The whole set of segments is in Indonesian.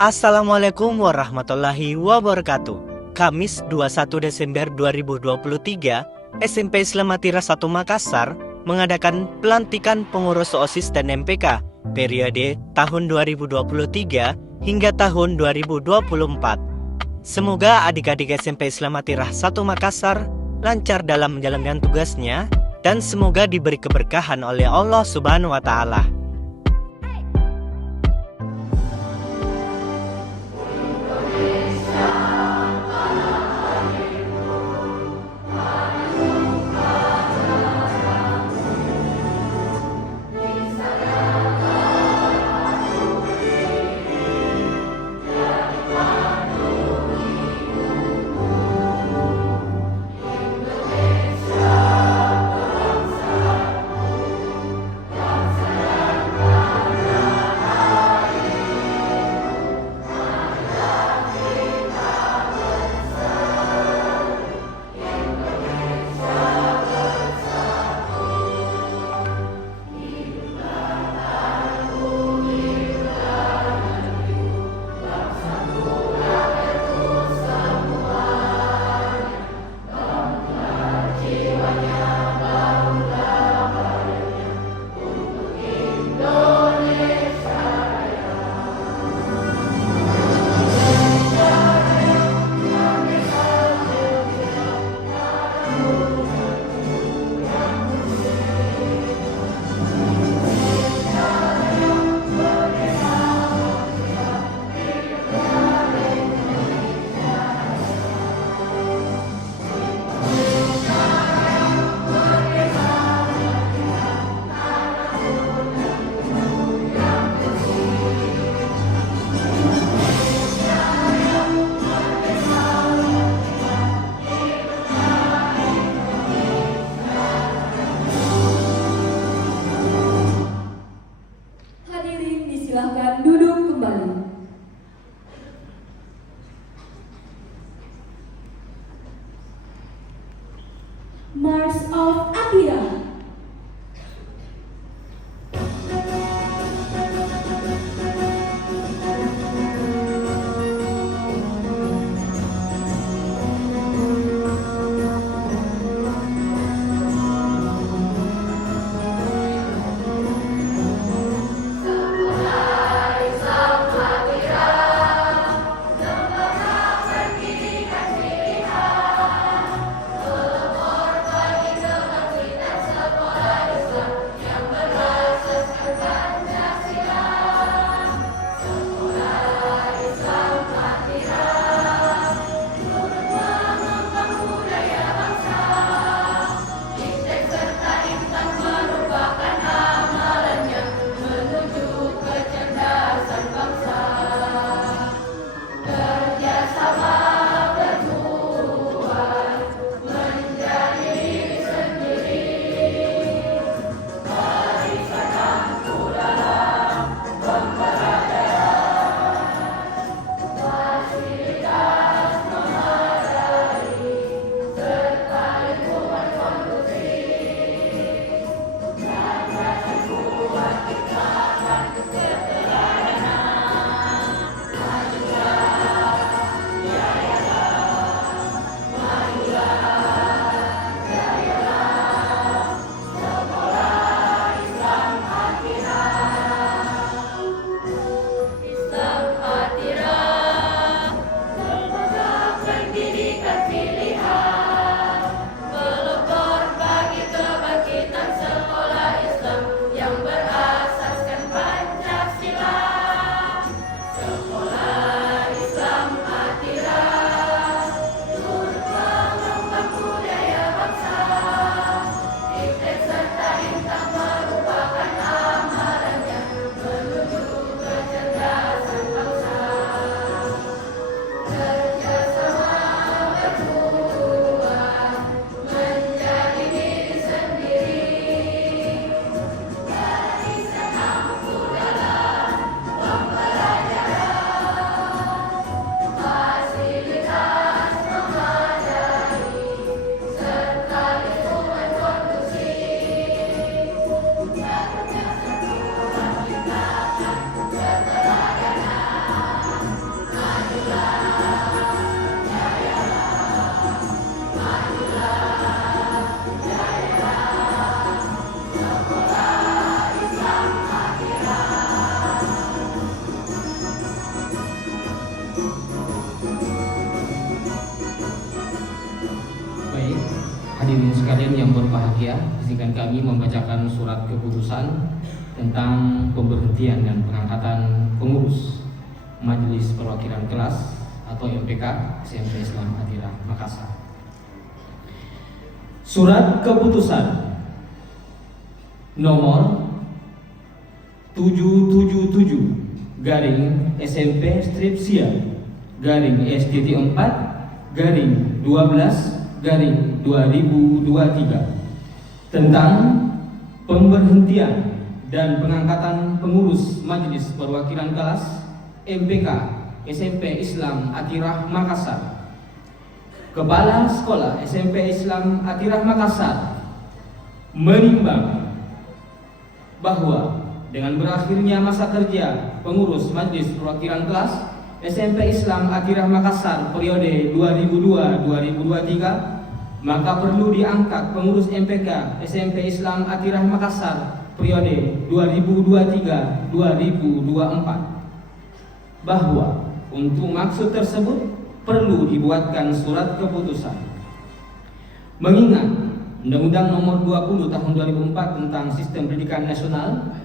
Assalamualaikum warahmatullahi wabarakatuh. Kamis 21 Desember 2023, SMP Islam Atira 1 Makassar mengadakan pelantikan pengurus OSIS dan MPK periode tahun 2023 hingga tahun 2024. Semoga adik-adik SMP Islam Atira 1 Makassar lancar dalam menjalankan tugasnya dan semoga diberi keberkahan oleh Allah Subhanahu wa taala. hadirin sekalian yang berbahagia, izinkan kami membacakan surat keputusan tentang pemberhentian dan pengangkatan pengurus Majelis Perwakilan Kelas atau MPK SMP Islam Atira Makassar. Surat keputusan nomor 777 garing SMP Stripsia garing STT 4 garing 12 garing 2023 tentang pemberhentian dan pengangkatan pengurus Majelis Perwakilan Kelas MPK SMP Islam Atirah Makassar. Kepala Sekolah SMP Islam Atirah Makassar menimbang bahwa dengan berakhirnya masa kerja pengurus Majelis Perwakilan Kelas SMP Islam Atirah Makassar periode 2002-2023, maka perlu diangkat pengurus MPK SMP Islam Atirah Makassar periode 2023-2024. Bahwa untuk maksud tersebut perlu dibuatkan surat keputusan. Mengingat Undang-Undang Nomor 20 Tahun 2004 tentang Sistem Pendidikan Nasional,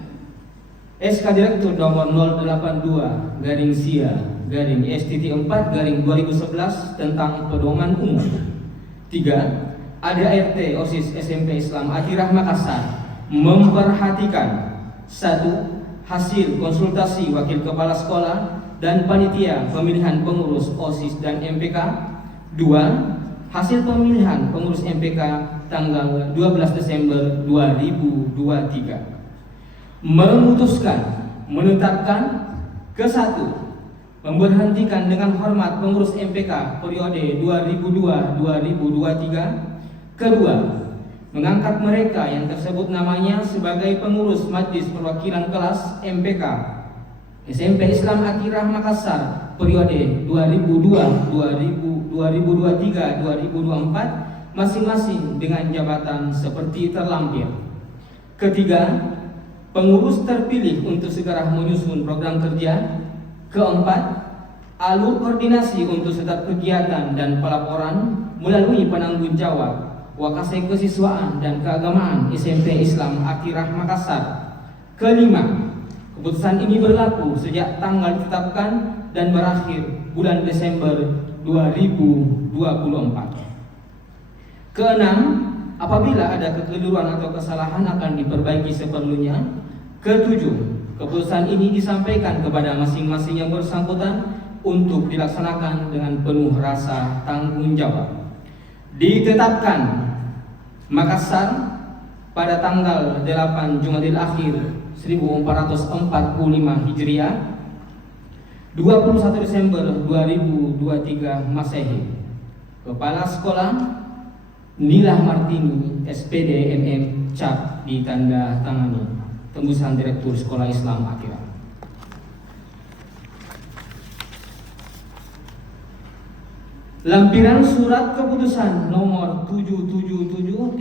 SK Direktur Nomor 082 garing SIA garing STT 4 garing 2011 tentang pedoman umum. 3. ADART OSIS SMP Islam Atirah Makassar memperhatikan 1. Hasil konsultasi wakil kepala sekolah dan panitia pemilihan pengurus OSIS dan MPK. 2. Hasil pemilihan pengurus MPK tanggal 12 Desember 2023. Memutuskan menetapkan ke-1 memberhentikan dengan hormat pengurus MPK periode 2002-2023. Kedua, mengangkat mereka yang tersebut namanya sebagai pengurus Majelis Perwakilan Kelas MPK SMP Islam Atirah Makassar periode 2023-2024 masing-masing dengan jabatan seperti terlampir. Ketiga, pengurus terpilih untuk segera menyusun program kerja. Keempat, alur koordinasi untuk setiap kegiatan dan pelaporan melalui penanggung jawab Wakasai Kesiswaan dan Keagamaan SMP Islam Atirah Makassar. Kelima, keputusan ini berlaku sejak tanggal ditetapkan dan berakhir bulan Desember 2024. Keenam, apabila ada kekeliruan atau kesalahan akan diperbaiki seperlunya. Ketujuh, keputusan ini disampaikan kepada masing-masing yang bersangkutan untuk dilaksanakan dengan penuh rasa tanggung jawab. Ditetapkan Makassar pada tanggal 8 Jumadil Akhir 1445 Hijriah, 21 Desember 2023 Masehi. Kepala Sekolah Nilah Martini SPD MM Cap ditanda tangani tembusan Direktur Sekolah Islam Atirah. Lampiran surat keputusan nomor 777.1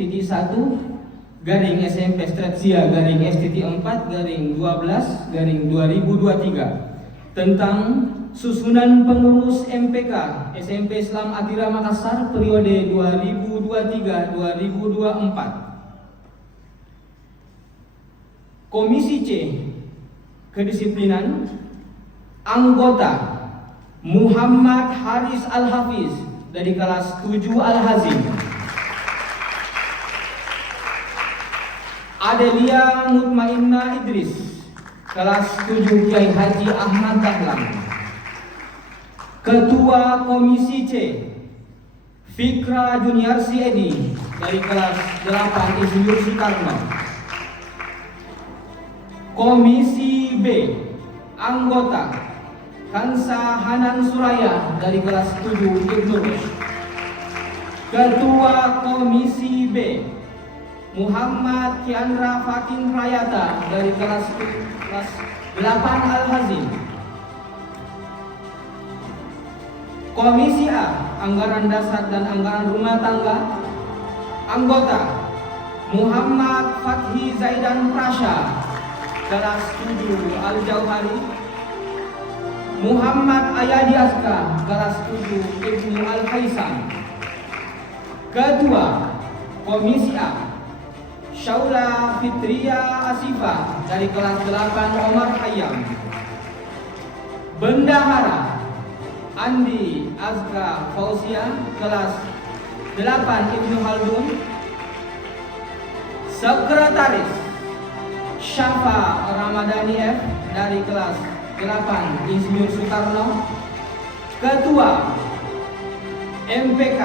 garing SMP Stratsia garing STT 4 garing 12 garing 2023 tentang susunan pengurus MPK SMP Islam Atirah Makassar periode 2023-2024. Komisi C, Kedisiplinan, anggota Muhammad Haris Al-Hafiz dari kelas 7 Al-Hazim. Adelia Mutmainnah Idris, kelas 7 Kiai Haji Ahmad Dahlan. Ketua Komisi C, Fikra Juniarsi Edi dari kelas 8 Insinyur Soekarno. Komisi B, anggota Kansa Hanan Suraya dari kelas 7 Ibnu Rus. Ketua Komisi B, Muhammad Kiandra Fatin Rayata dari kelas 8 Al-Hazim. Komisi A, Anggaran Dasar dan Anggaran Rumah Tangga, anggota Muhammad Fathi Zaidan Prasha kelas 7 Al-Jauhari. Muhammad Ayadi Aska kelas 7 Ibnu Al-Khaisam. Ketua Komisi A, Syaula Fitria Asifa dari kelas 8 Omar Khayyam. Bendahara Andi Azka Fauzia kelas 8 Ibnu Haldun. Sekretaris Syafa Ramadhani F dari kelas 8 Insinyur Soekarno. Ketua MPK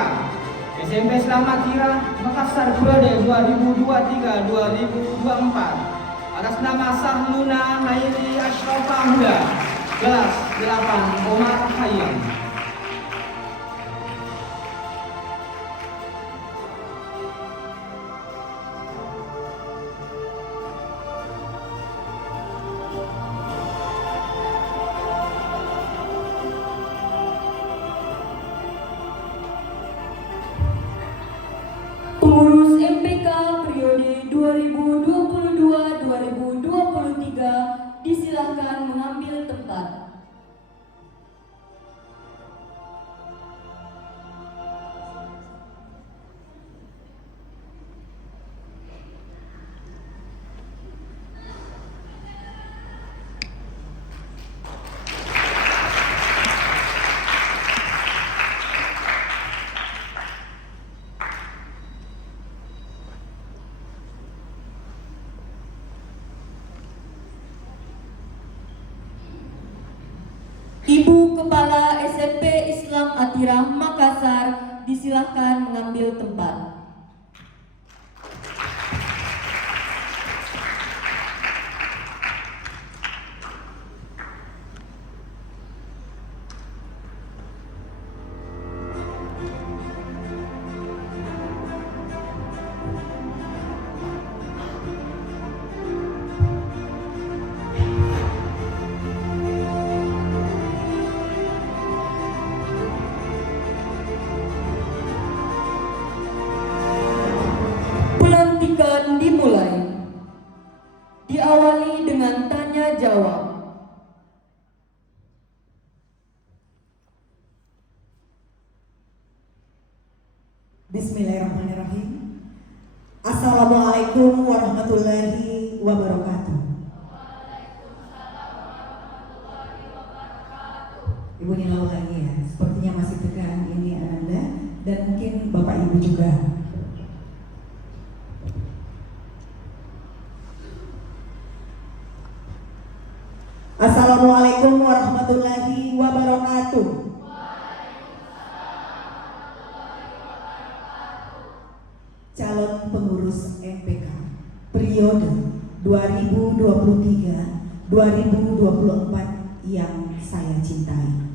SMP Islam Atira Makassar periode 2023-2024 atas nama Sahluna Hairi Ashrafah Huda kelas 8 Omar Khayyam. Pengurus MPK periode 2022-2023 disilahkan mengambil tempat. Ibu Kepala SMP Islam Atira Makassar disilahkan mengambil tempat. Pelantikan dimulai. Diawali dengan tanya jawab. Bismillahirrahmanirrahim. Assalamualaikum warahmatullahi wabarakatuh. Ibu Nila lagi ya, sepertinya masih tegang ini Ananda dan mungkin Bapak Ibu juga. Assalamualaikum warahmatullahi wabarakatuh. Calon pengurus MPK periode 2023-2024 yang saya cintai.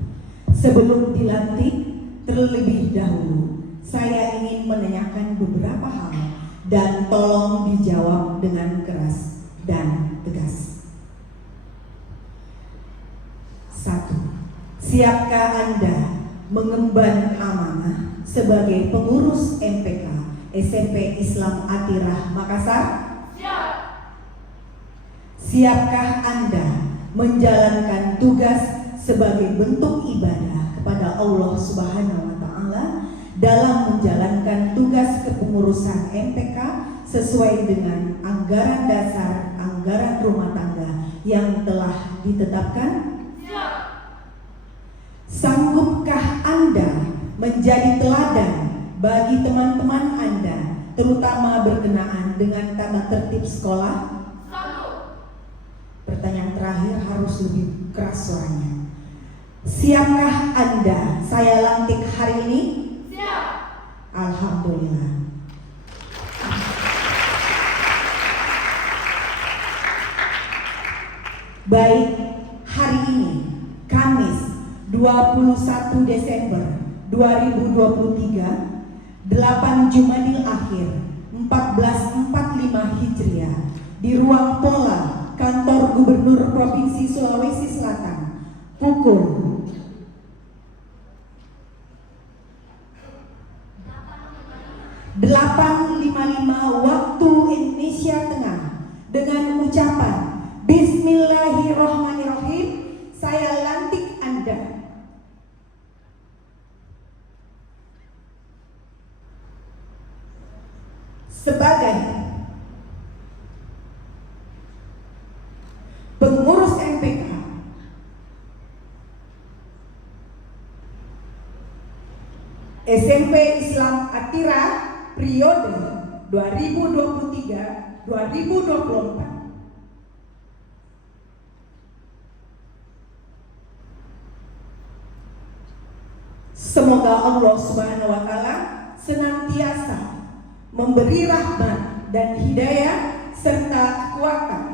Sebelum dilantik, terlebih dahulu saya ingin menanyakan beberapa hal dan tolong dijawab dengan keras dan tegas. 1. Siapkah Anda mengemban amanah sebagai pengurus MPK SMP Islam Atirah Makassar? Siap. Siapkah Anda menjalankan tugas sebagai bentuk ibadah kepada Allah Subhanahu wa Ta'ala dalam menjalankan tugas kepengurusan MPK sesuai dengan anggaran dasar anggaran rumah tangga yang telah ditetapkan? Sanggupkah Anda menjadi teladan bagi teman-teman Anda, terutama berkenaan dengan tata tertib sekolah? Sanggup. Pertanyaan terakhir harus lebih keras suaranya. Siapkah Anda saya lantik hari ini? Siap. Alhamdulillah. Baik, hari ini Kamis 21 Desember 2023, 8 Jumadil Akhir 1445 Hijriah, di ruang Pola Kantor Gubernur Provinsi Sulawesi Selatan, pukul 8.55 waktu Indonesia Tengah, dengan ucapan Bismillahirrahmanirrahim, saya lantik Anda. sebagai pengurus MPK SMP Islam Atira periode 2023-2024. Semoga Allah Subhanahu wa Ta'ala senantiasa memberi rahmat dan hidayah serta kekuatan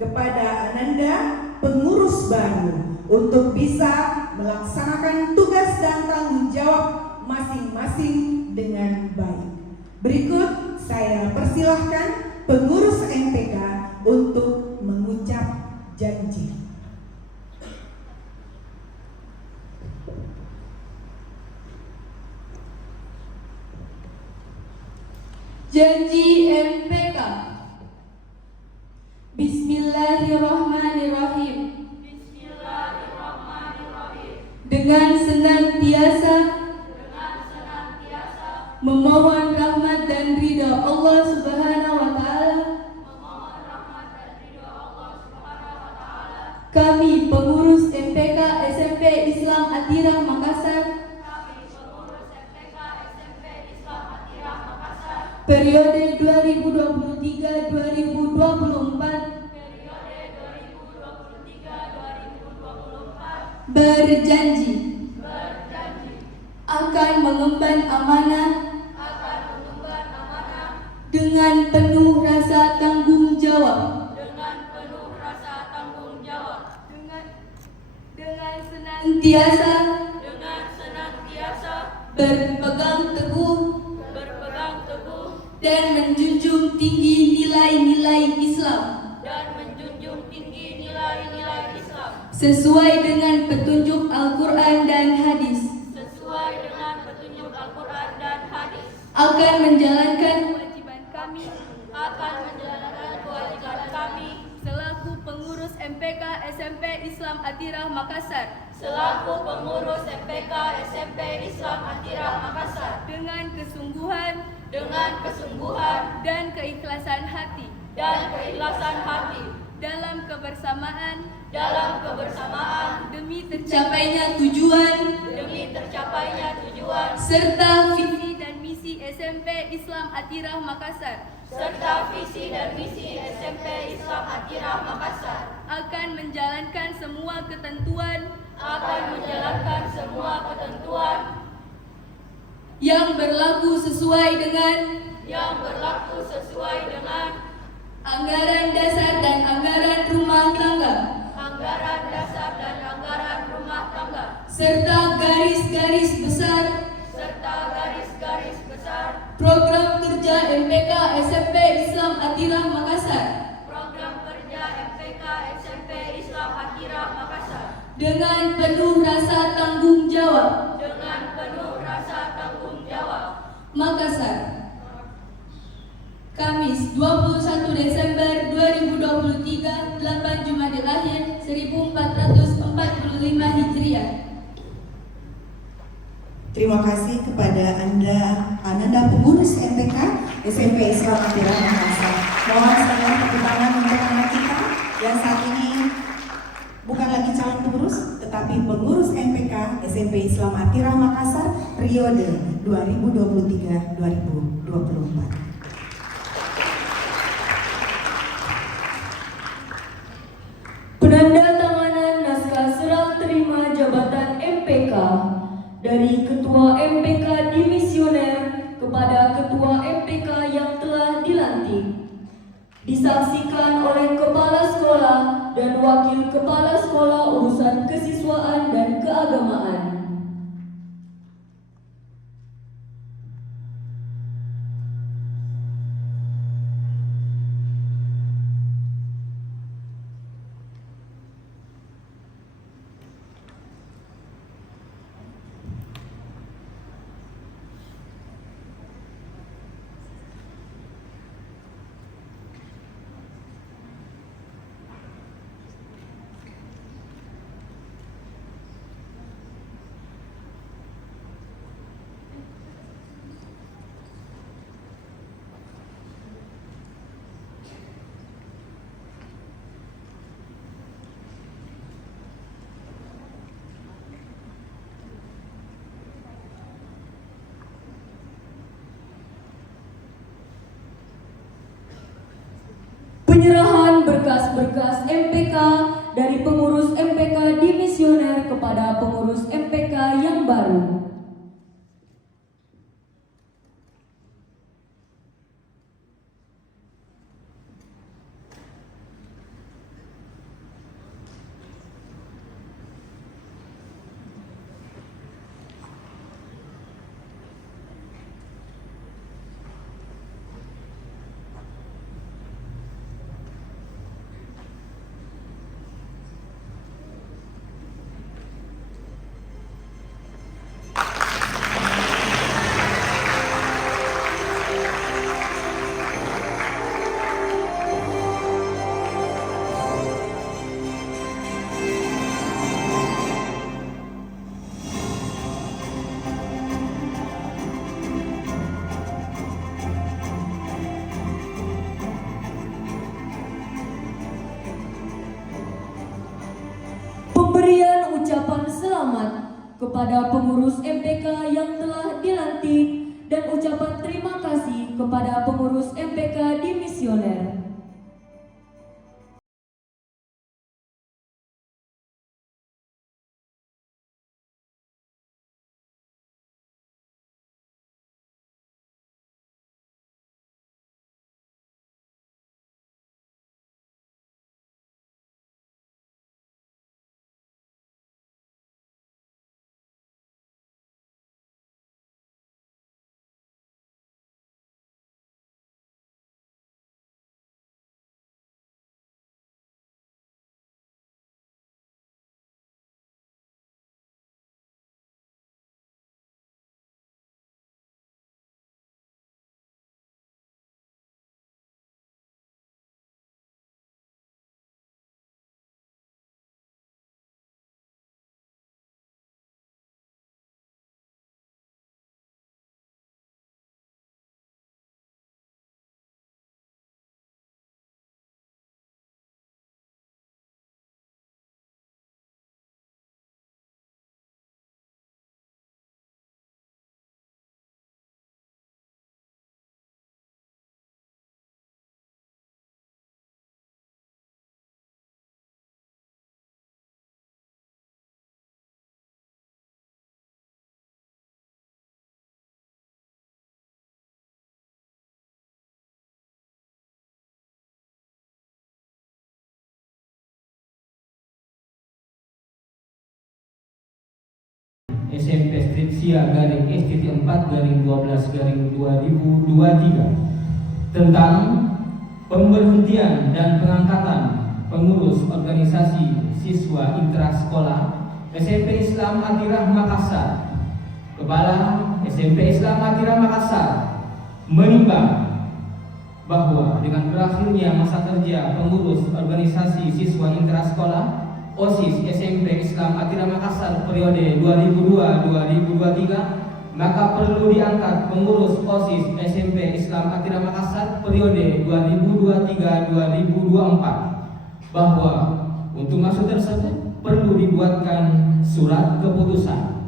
kepada Ananda pengurus baru untuk bisa melaksanakan tugas dan tanggung jawab masing-masing dengan baik. Berikut saya persilahkan pengurus MPK untuk mengucap janji. Janji MPK. Bismillahirrahmanirrahim. Dengan senantiasa memohon rahmat dan ridha Allah Subhanahu wa Ta'ala. Kami pengurus MPK SMP Islam Atira Makassar periode 2023-2024 berjanji akan mengemban amanah dengan penuh rasa tanggung jawab, dengan senantiasa berpegang teguh dan menjunjung tinggi nilai-nilai Islam sesuai dengan petunjuk Al-Quran dan hadis, akan menjalankan kewajiban kami selaku pengurus MPK SMP Islam Atira Makassar dengan kesungguhan dan keikhlasan hati dalam kebersamaan demi tercapainya tujuan serta visi dan misi SMP Islam Atira Makassar akan menjalankan semua ketentuan yang berlaku sesuai dengan anggaran dasar dan anggaran rumah tangga serta garis-garis besar program kerja MPK SMP Islam Atira Makassar dengan penuh rasa tanggung jawab. Makassar, Kamis 21 Desember 2023, 8 Jumadil Akhir 1445 Hijriah. Terima kasih kepada Ananda pengurus MPK SMP Islam Atira Makassar. Mohon sekalian tepuk tangan untuk anak kita yang saat ini bukan lagi calon pengurus, tetapi pengurus MPK SMP Islam Atira Makassar periode 2023-2024. Penandatanganan naskah serah terima jabatan MPK dari Ketua MPK Dimisioner kepada Ketua MPK yang telah dilantik disaksikan oleh Kepala Sekolah dan Wakil Kepala Sekolah Urusan Kesiswaan dan Keagamaan. dari pengurus MPK dimisioner kepada pengurus MPK yang baru. Pemberian ucapan selamat kepada pengurus MPK yang telah dilantik dan ucapan terima kasih kepada pengurus MPK dimisioner. SMP Stripsia garing STT 4 garing 12 garing 2023 tentang pemberhentian dan pengangkatan pengurus organisasi siswa intrasekolah SMP Islam Atirah Makassar. Kepala SMP Islam Atirah Makassar menimbang bahwa dengan berakhirnya masa kerja pengurus organisasi siswa intrasekolah OSIS SMP Islam Atirah Makassar periode 2002-2023, maka perlu diangkat pengurus OSIS SMP Islam Atirah Makassar periode 2023-2024, bahwa untuk maksud tersebut perlu dibuatkan surat keputusan.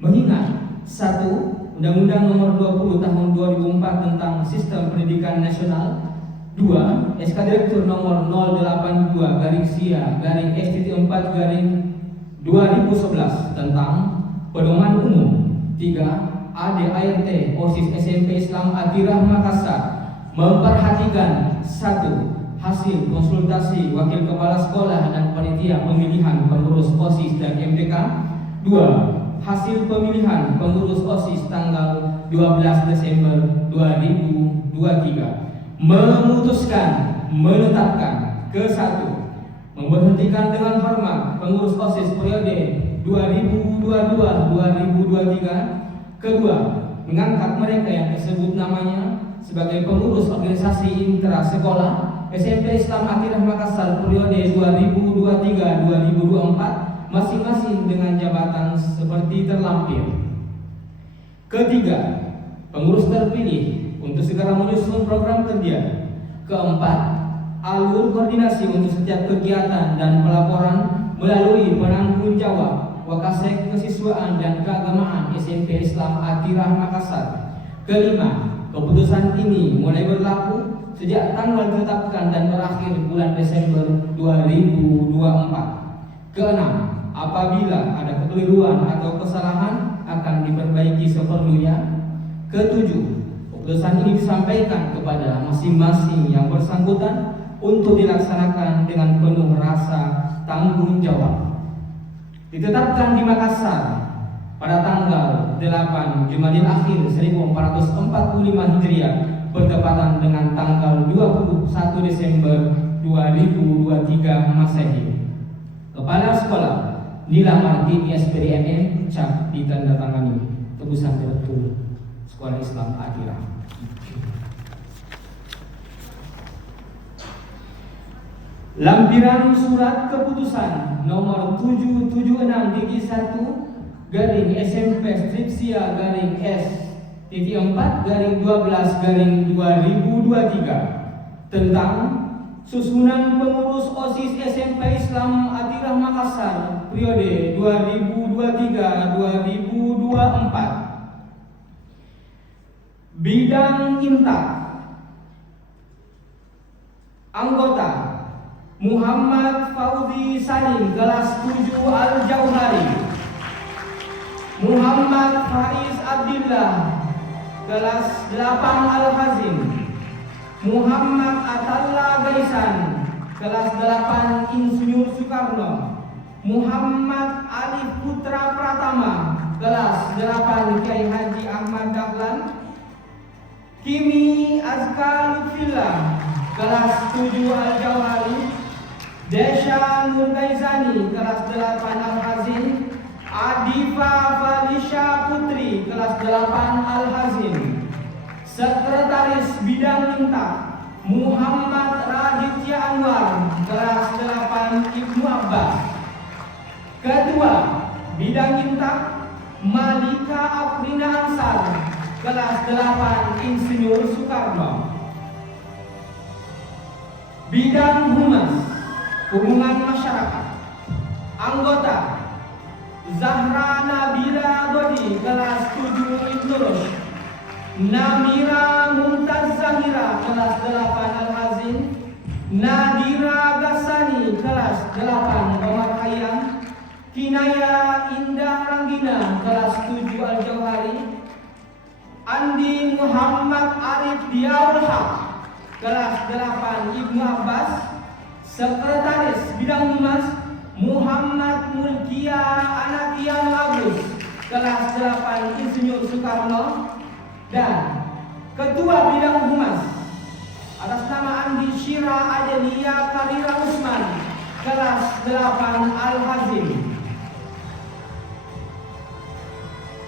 Mengingat 1. Undang-Undang Nomor 20 Tahun 2004 tentang Sistem Pendidikan Nasional, 2. SK Direktur Nomor 082-STT4-2011 tentang Pedoman Umum. 3. ADART OSIS SMP Islam Atirah Makassar memperhatikan 1. Hasil konsultasi Wakil Kepala Sekolah dan Panitia Pemilihan Pengurus OSIS dan MPK. 2. Hasil pemilihan pengurus OSIS tanggal 12 Desember 2023 memutuskan menetapkan ke-1 memberhentikan dengan hormat pengurus OSIS periode 2022-2023. Kedua, mengangkat mereka yang tersebut namanya sebagai pengurus organisasi intrasekolah SMP Islam Atirah Makassar periode 2023-2024 masing-masing dengan jabatan seperti terlampir. Ketiga, pengurus terpilih untuk segera menyusun program kerja. Keempat, alur koordinasi untuk setiap kegiatan dan pelaporan melalui penanggung jawab Wakasek Kesiswaan dan Keagamaan SMP Islam Atirah Makassar. Kelima, keputusan ini mulai berlaku sejak tanggal ditetapkan dan berakhir bulan Desember 2024. Keenam, apabila ada kekeliruan atau kesalahan akan diperbaiki seperlunya. Ketujuh, keputusan ini disampaikan kepada masing-masing yang bersangkutan untuk dilaksanakan dengan penuh rasa tanggung jawab. Ditetapkan di Makassar pada tanggal 8 Jumadil Akhir 1445 Hijriah bertepatan dengan tanggal 21 Desember 2023 Masehi. Kepala Sekolah Nila Martini SPDMN cap ditandatangani tebusan Direktur Sekolah Islam Atirah. Lampiran surat keputusan nomor 776/SMP/4/12/2023 tentang susunan pengurus OSIS SMP Islam Atirah Makassar periode 2023-2024. Bidang Intak. Anggota Muhammad Fauzi Salim kelas 7 Al-Jauhari, Muhammad Faiz Abdillah kelas 8 Al-Hazim, Muhammad Atalla Gaisan kelas 8 Insinyur Soekarno, Muhammad Alif Putra Pratama kelas 8 Kiai Haji Ahmad Dahlan, Kimi Azka Lutfillah kelas 7 Al-Jauhari, Desha Nurgaizani kelas 8 Al-Hazim, Adifa Falisha Putri kelas 8 Al-Hazim. Sekretaris Bidang Intak Muhammad Raditya Anwar kelas 8 Ibnu Abbas. Ketua Bidang Intak Malika Afrina Ansar kelas 8 Insinyur Soekarno. Bidang Humas Hubungan Masyarakat. Anggota Zahra Nabila Godi kelas 7 Ibnu Rushd, Namira Mumtaz Zahira kelas 8 Al-Hazim, Nadira Gassani kelas 8 Omar Khayyam, Kinaya Indah Ranggina kelas 7 Al-Jauhari, Andi Muhammad Arif Diaul Haq kelas 8 Ibnu Abbas. Sekretaris Bidang Humas Muhammad Mulkia Anakian Agus kelas 8 Insinyur Soekarno. Dan Ketua Bidang Humas atas nama Andi Syira Adelia Karira Usman kelas 8 Al-Hazim.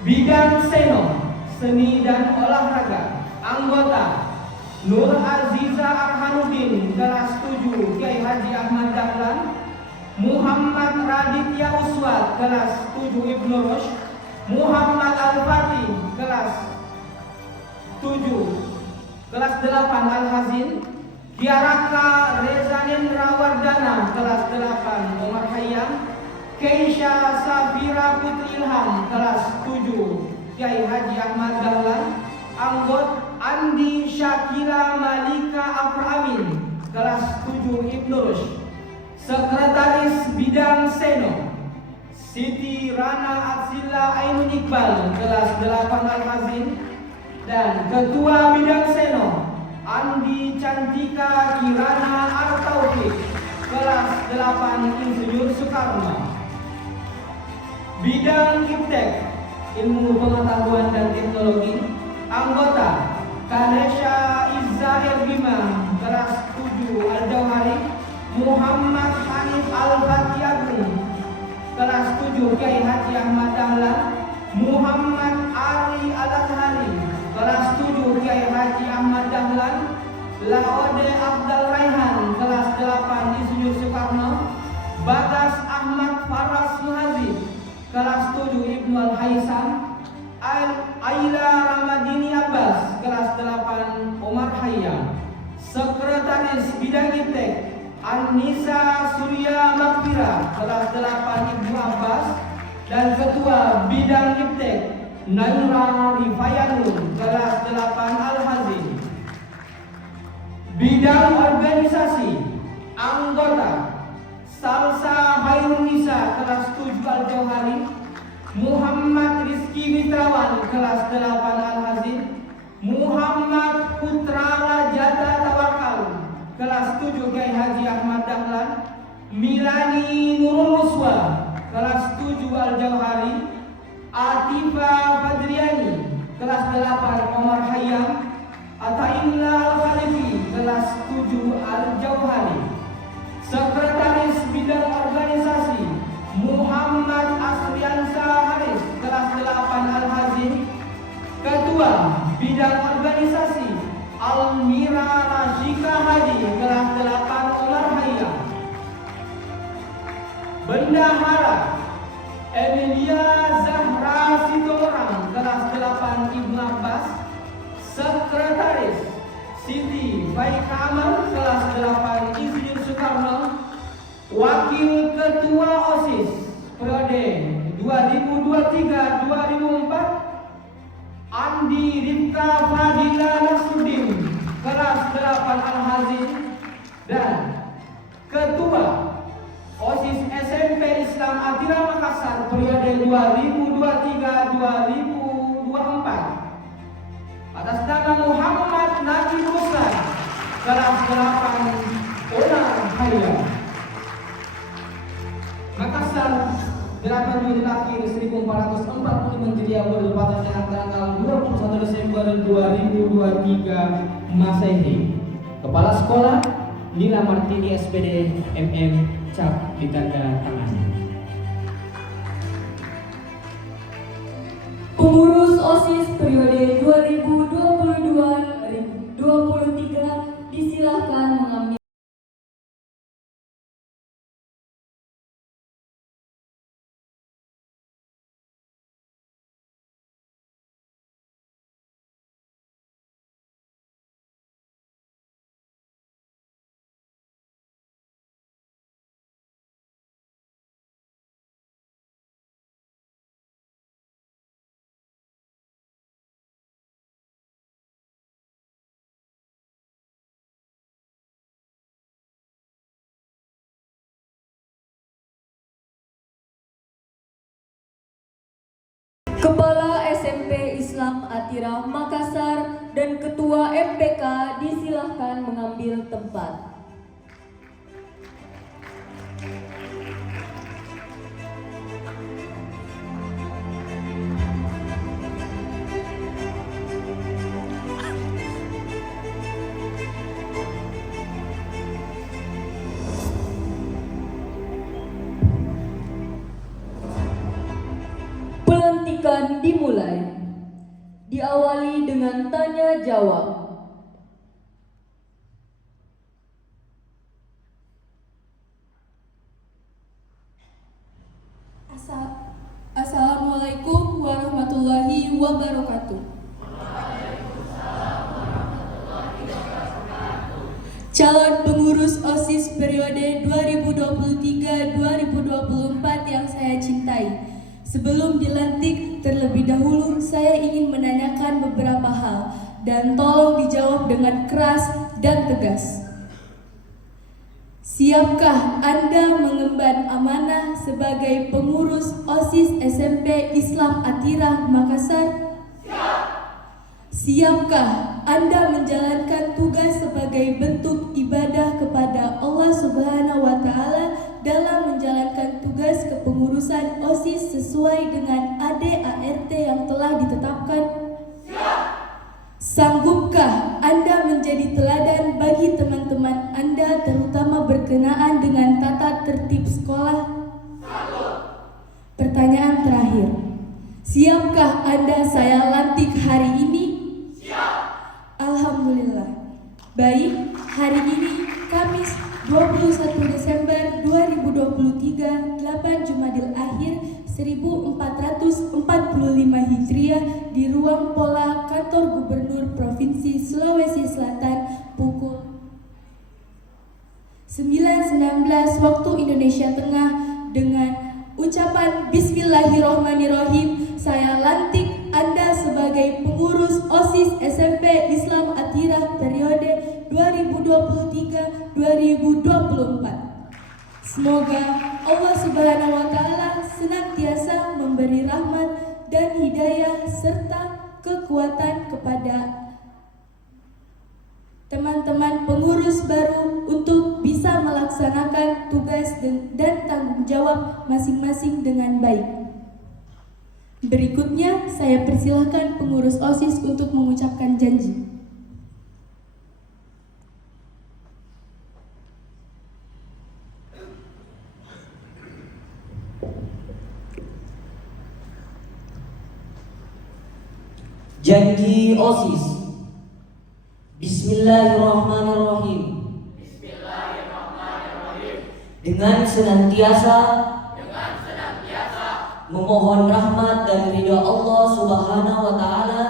Bidang Seno Seni dan Olahraga. Anggota Nur Aziza Arhanuddin kelas 7 Kiai Haji Ahmad Dahlan, Muhammad Raditya Uswat kelas 7 Ibnu Rushd, Muhammad Al-Fatih kelas 8 Al-Hazim, Kiaraka Rezanin Rawardana kelas 8 Omar Khayyam, Keisha Safira Putri Ilham kelas 7 Kiai Haji Ahmad Dahlan. Anggota Andi Syakila Malika Afra Amin kelas 7 Ibnu Rushd. Sekretaris Bidang Seno Siti Rana Atsila Ainun Iqbal kelas 8 Al-Hazim. Dan Ketua Bidang Seno Andi Cantika Kirana Artaufik kelas 8 Insinyur Soekarno. Bidang Iptek Ilmu Pengetahuan dan Teknologi. Anggota Kanesha Izza Bima kelas 7 Al-Jauhari, Muhammad Hanif Al-Fatih Agung kelas 7 Kiai Haji Ahmad Dahlan, Muhammad Ali Al-Azhari kelas 7 Kiai Haji Ahmad Dahlan, Laode Abdal Raihan kelas 8 Insinyur Soekarno, Bagas Ahmad Faras Muhazib kelas 7 Ibnu Al-Haisam, Aila Ramadini Abbas kelas 8 Omar Khayyam. Sekretaris Bidang Iptek Anissa Surya Makfira kelas 8 Ibnu Abbas. Dan Ketua Bidang Iptek Naira Rifayanur kelas 8 Al-Hazim. Bidang organisasi, anggota Salsa Hairun Nisa kelas 7 Al-Jauhari, Muhammad Rizky Witrawan kelas 8 Al-Hazin, Muhammad Putra Rajata Tawakal kelas 7 Kiai Haji Ahmad Dahlan, Milani Nurul Uswa kelas 7 Al-Jauhari, Atifa Fadriani kelas 8 Omar Hayyam, Atainna Al-Khalifi kelas 7 Al-Jauhari. Sekretaris Bidang Organisasi, Muhammad Asriansa Haris kelas 8 Al-Hazin. Ketua Bidang Organisasi, Almira Rashika Hadi kelas 8 Omar Hayyam. Bendahara Emilia Zahra Sitorang kelas 8 Ibnu Abbas. Sekretaris Siti Baik Amal kelas 8 Insinyur Soekarno. Wakil Ketua OSIS periode 2023-2004 Andi Rifka Fadila Nasruddin kelas 8 Al-Hazin. Dan Ketua OSIS SMP Islam Atira Makassar periode 2023-2024 atas nama Muhammad Nabi Ruslan kelas 8 Omar Hayyam. Makassar 8 Juli akhir 1440 Hijriah bertepatan dengan tanggal 21 Desember 2023 Masehi. Kepala Sekolah Lila Martini SPD MM cap ditanda tangannya. Pengurus OSIS periode 2022-2023 disilahkan mengambil. Kepala SMP Islam Atira Makassar dan Ketua MPK disilahkan mengambil tempat. Pelantikan dimulai. Diawali dengan tanya jawab. Assalamualaikum warahmatullahi wabarakatuh. Calon pengurus OSIS periode 2023-2024 yang saya cintai. Sebelum dilantik, terlebih dahulu saya ingin menanyakan beberapa hal dan tolong dijawab dengan keras dan tegas. Siapkah Anda mengemban amanah sebagai pengurus OSIS SMP Islam Atira Makassar? Siap. Siapkah Anda menjalankan tugas sebagai bentuk ibadah kepada Allah Subhanahu wa Ta'ala dalam menjalankan tugas kepengurusan OSIS sesuai dengan AD/ART yang telah ditetapkan? Siap. Sanggupkah Anda menjadi teladan bagi teman-teman Anda terutama berkenaan dengan tata tertib sekolah? Sanggup. Pertanyaan terakhir. Siapkah Anda saya lantik hari ini? Siap. Alhamdulillah. Baik, hari ini Kamis 21 Desember 2023, 8 Jumadil Akhir 1445 Hijriah di ruang Pola Kantor Gubernur Provinsi Sulawesi Selatan pukul 9.19 waktu Indonesia Tengah dengan ucapan Bismillahirrohmanirrohim, saya lantik Anda sebagai pengurus OSIS SMP Islam Atira periode 2023-2024. Semoga Allah Subhanahu wa Ta'ala senantiasa memberi rahmat dan hidayah serta kekuatan kepada teman-teman pengurus baru untuk bisa melaksanakan tugas dan tanggung jawab masing-masing dengan baik. Berikutnya, saya persilahkan pengurus OSIS untuk mengucapkan janji. Janji OSIS. Bismillahirrahmanirrahim. Dengan senantiasa memohon rahmat dan ridha Allah Subhanahu wa Ta'ala.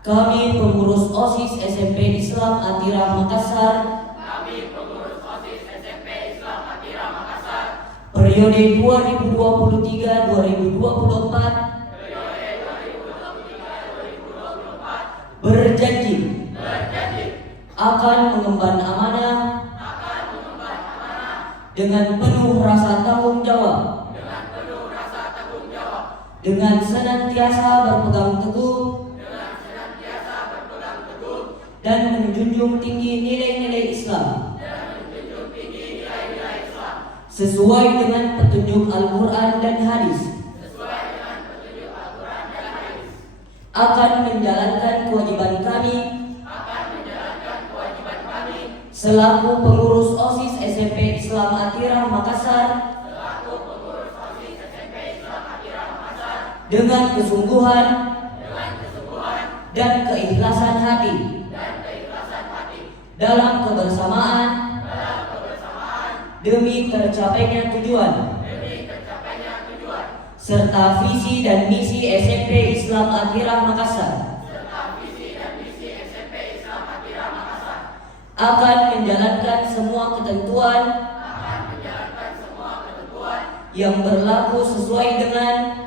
Kami pengurus OSIS SMP Islam Atirah Makassar. Periode 2023-2024 berjanji akan mengemban amanah dengan penuh rasa tanggung jawab, dengan senantiasa berpegang teguh dan menjunjung tinggi nilai-nilai Islam sesuai dengan petunjuk Al-Quran dan Hadis, akan menjalankan kewajiban kami selaku pengurus OSIS SMP Islam Atirah Makassar dengan kesungguhan dan keikhlasan hati dalam kebersamaan demi tercapainya tujuan serta visi dan misi SMP Islam Atirah Makassar akan menjalankan semua ketentuan yang berlaku sesuai dengan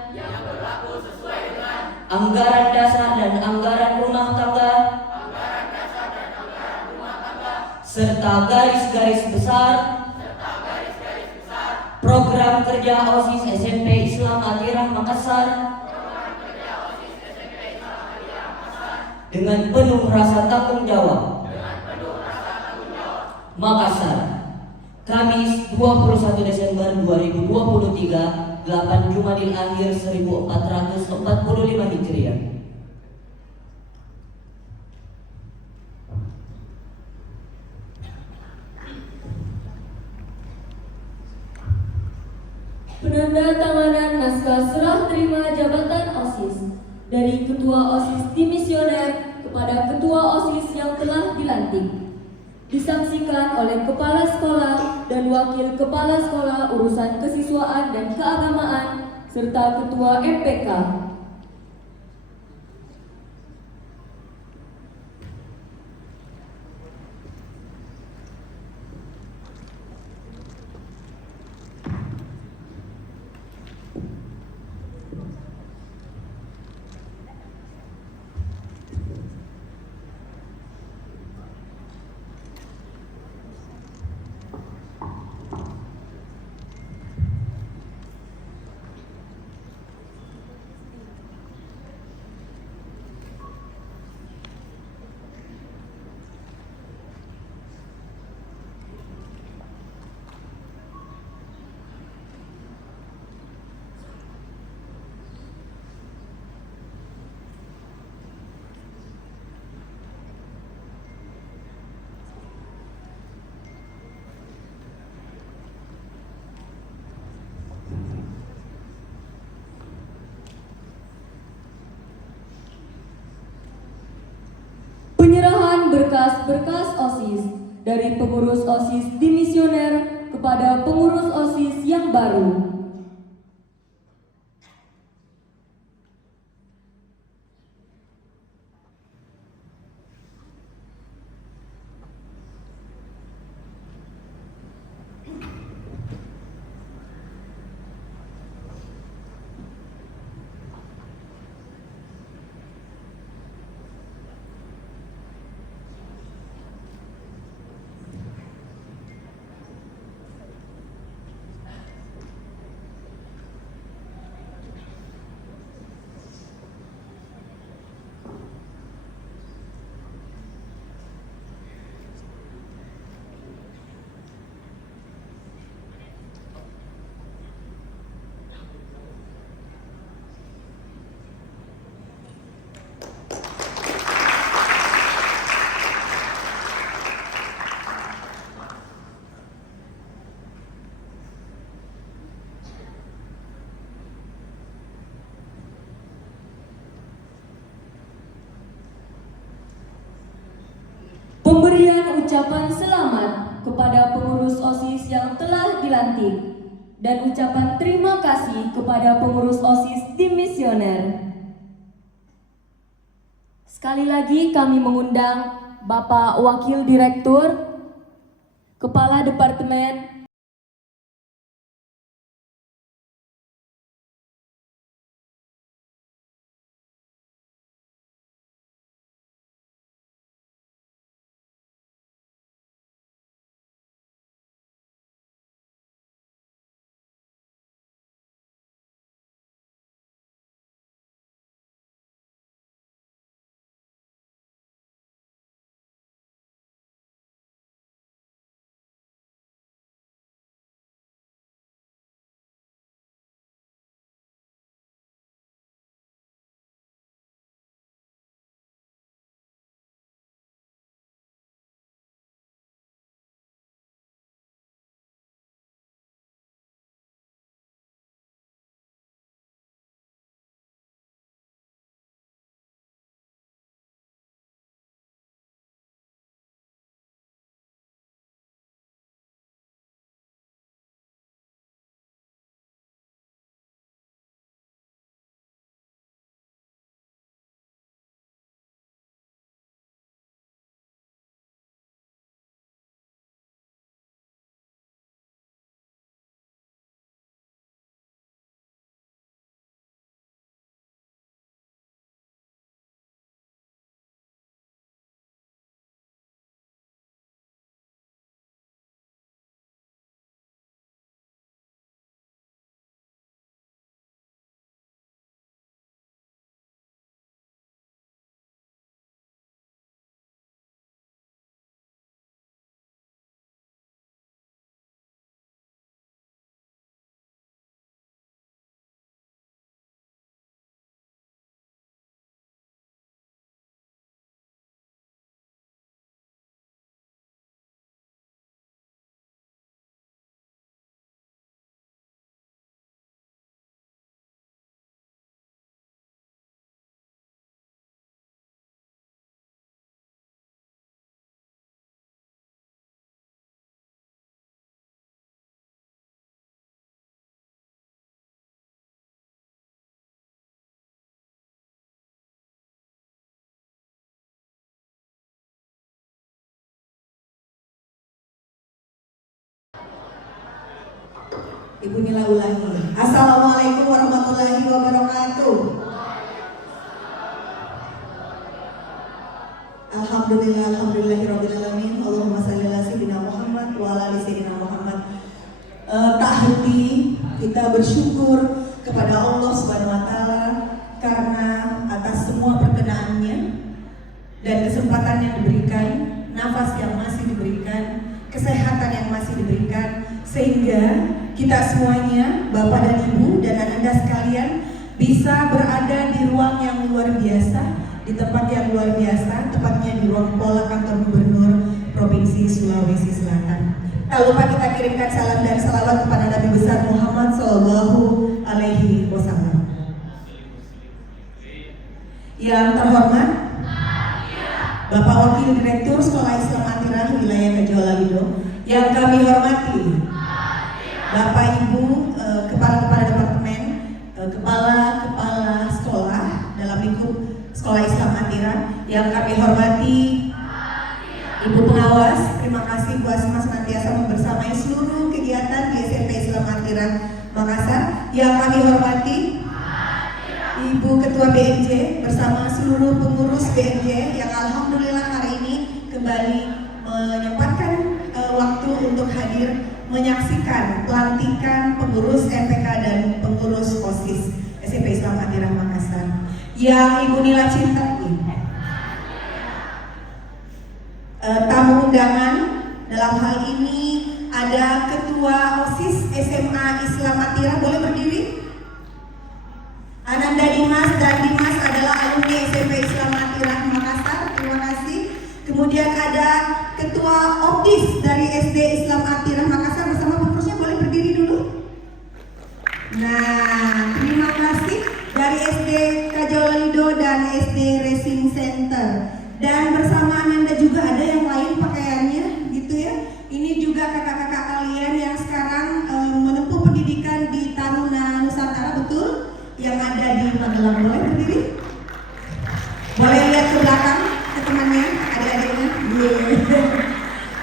anggaran dasar dan anggaran rumah tangga serta garis-garis besar program kerja OSIS SMP Islam Atirah Makassar dengan penuh rasa tanggung jawab. Makassar, Kamis 21 Desember 2023, 8 Jumadil Akhir 1445 Hijriah. Penandatanganan naskah serah terima jabatan OSIS dari Ketua OSIS Dimisioner kepada Ketua OSIS yang telah dilantik. Disaksikan oleh Kepala Sekolah dan Wakil Kepala Sekolah Urusan Kesiswaan dan Keagamaan serta Ketua MPK. Penyerahan berkas-berkas OSIS dari pengurus OSIS Dimisioner kepada pengurus OSIS yang baru. ucapan selamat kepada pengurus OSIS yang telah dilantik dan ucapan terima kasih kepada pengurus OSIS Dimisioner. Sekali lagi kami mengundang Bapak Wakil Direktur, Kepala Departemen Ibu Nila ulangi. Assalamualaikum warahmatullahi wabarakatuh. Alhamdulillahirrabbilalamin. Allahumma shalli ala sayyidina Muhammad wa ala ali sayyidina Muhammad. Tak henti kita bersyukur kepada Allah Subhanahu wa taala karena atas semua perkenaannya dan kesempatan yang diberikan, nafas yang masih diberikan, kesehatan yang masih diberikan, sehingga kita semuanya, Bapak dan Ibu dan Anda sekalian bisa berada di ruang yang luar biasa, di tempat yang luar biasa, tepatnya di ruang Pola Kantor Gubernur Provinsi Sulawesi Selatan. Tak lupa kita kirimkan salam dan salawat kepada Nabi besar Muhammad Sallallahu Alaihi Wasallam. Yang terhormat Bapak Wakil Direktur Sekolah Islam Atirah Wilayah Kajolalido, yang kami hormati Bapak Ibu Kepala Departemen, Kepala Sekolah dalam lingkup Sekolah Islam Atirah, yang kami hormati Ibu Pengawas, terima kasih Bu Asma senantiasa membersamai seluruh kegiatan di SMP Islam Atirah Makassar, yang kami hormati Ibu Ketua BNJ bersama seluruh pengurus BNJ yang alhamdulillah hari ini kembali menyempatkan waktu untuk hadir menyaksikan pelantikan pengurus MPK dan pengurus OSIS SMP Islam Atirah Makassar yang Ibu Nila cintai. Tamu undangan dalam hal ini ada Ketua OSIS SMA Islam Atirah, boleh berdiri? Ananda Dimas, dan Dimas adalah alumni SMP Islam Atirah Makassar, terima kasih. Kemudian ada Ketua OPDIS dari SD Islam Atirah Makassar bersama pengurusnya, boleh berdiri dulu? Nah, terima kasih dari SD Kajolalido dan SD Racing Center. Dan bersama Ananda juga ada yang lain pakaiannya Magelang. Boleh berdiri? Boleh lihat ke belakang ke temannya, adik-adiknya.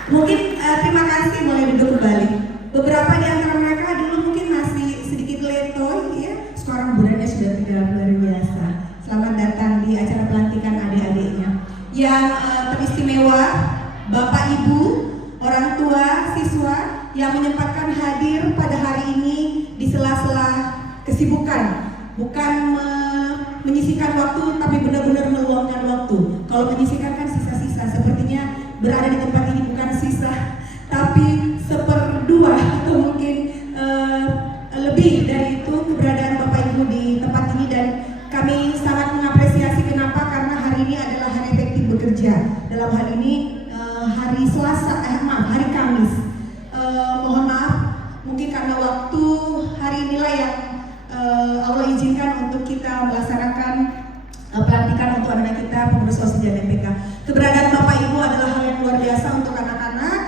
Mungkin terima kasih, boleh duduk kembali. Beberapa di antara mereka dulu mungkin masih sedikit letoy, ya. Sekarang bulannya sudah tegak, luar biasa. Selamat datang di acara pelantikan adik-adiknya. Yang teristimewa, Bapak Ibu, orang tua, siswa yang menyempatkan hadir pada hari ini di sela-sela kesibukan, bukan menyisihkan waktu, tapi benar-benar meluangkan waktu. Kalau menyisihkan kan sisa-sisa, sepertinya berada di tempat ini bukan sisa, tapi seperdua atau mungkin lebih dari itu keberadaan Bapak Ibu di tempat ini, dan kami sangat mengapresiasi. Kenapa? Karena hari ini adalah hari efektif bekerja. Dalam hal ini hari Selasa, hari Kamis. Mohon maaf, mungkin karena waktu hari inilah yang Allah izinkan untuk kita melaksanakan pelantikan untuk anak kita pengurus OSIS dan MPK. Keberadaan Bapak Ibu adalah hal yang luar biasa untuk anak-anak,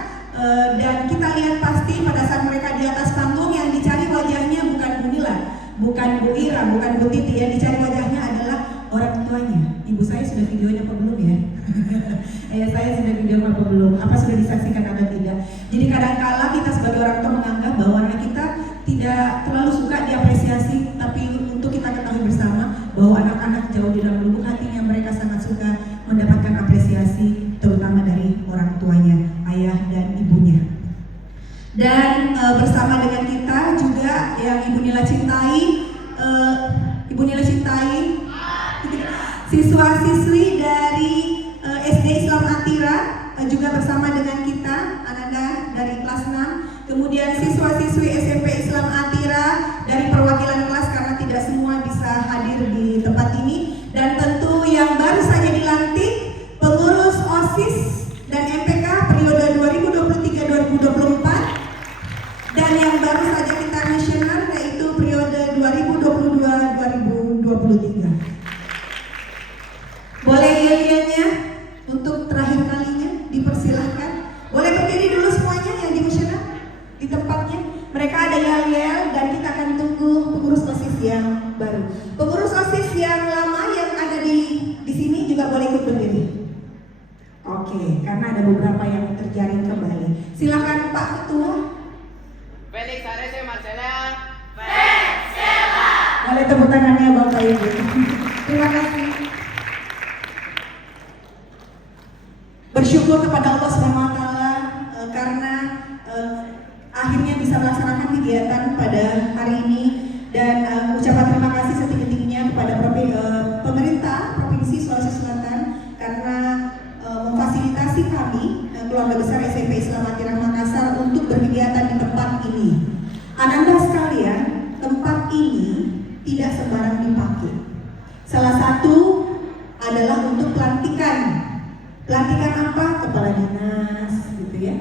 dan kita lihat pasti pada saat mereka di atas panggung yang dicari wajahnya bukan Bu Nila, bukan Bu Ira, bukan Bu Titi, yang dicari wajahnya adalah orang tuanya. Ibu saya sudah videonya apa belum ya? Ayah saya sudah video apa belum? Apa sudah disaksikan atau tidak? Jadi kadang-kala kita sebagai orang tua menganggap bahwa anak kita tidak terlalu suka diapresiasi, tapi untuk kita ketahui bersama bahwa anak-anak jauh di dalam lubuk hatinya mereka sangat suka mendapatkan apresiasi, terutama dari orang tuanya, ayah dan ibunya. Dan bersama dengan kita juga yang Ibu Nila cintai, siswa-siswi dari SD Islam Atira juga bersama dengan kita, Ananda dari kelas 6, kemudian siswa-siswi SMP Islam Atira dari perwakilan kelas karena tidak semua bisa hadir di tempat ini, dan tentu yang baru saja dilantik pengurus OSIS dan MPK periode 2023-2024, dan yang baru saja kita nasional yaitu periode 2022-2023. Boleh yel-yelnya untuk terakhir kalinya dipersilahkan. Boleh berdiri dulu semuanya yang dimusyana di tempatnya. Mereka ada yel-yel dan kita akan tunggu pengurus OSIS yang baru. Pengurus OSIS yang lama yang ada di sini juga boleh ikut berdiri. Oke, karena ada beberapa yang terjaring kembali. Silakan Pak Ketua. Felix Arese Marcela. Boleh tepuk tangannya Bapak Ibu. Terima kasih. Bersyukur kepada Allah SWT karena akhirnya bisa melaksanakan kegiatan pada hari ini, dan ucapan terima kasih setinggi-tingginya kepada pemerintah Provinsi Sulawesi Selatan karena memfasilitasi kami keluarga besar SMP Islam Atira Makassar untuk berkegiatan di tempat ini. Ananda sekalian, tempat ini tidak sembarang dipakai. Salah satu adalah untuk pelantikan. Pelantikan apa? Kepala dinas, gitu ya.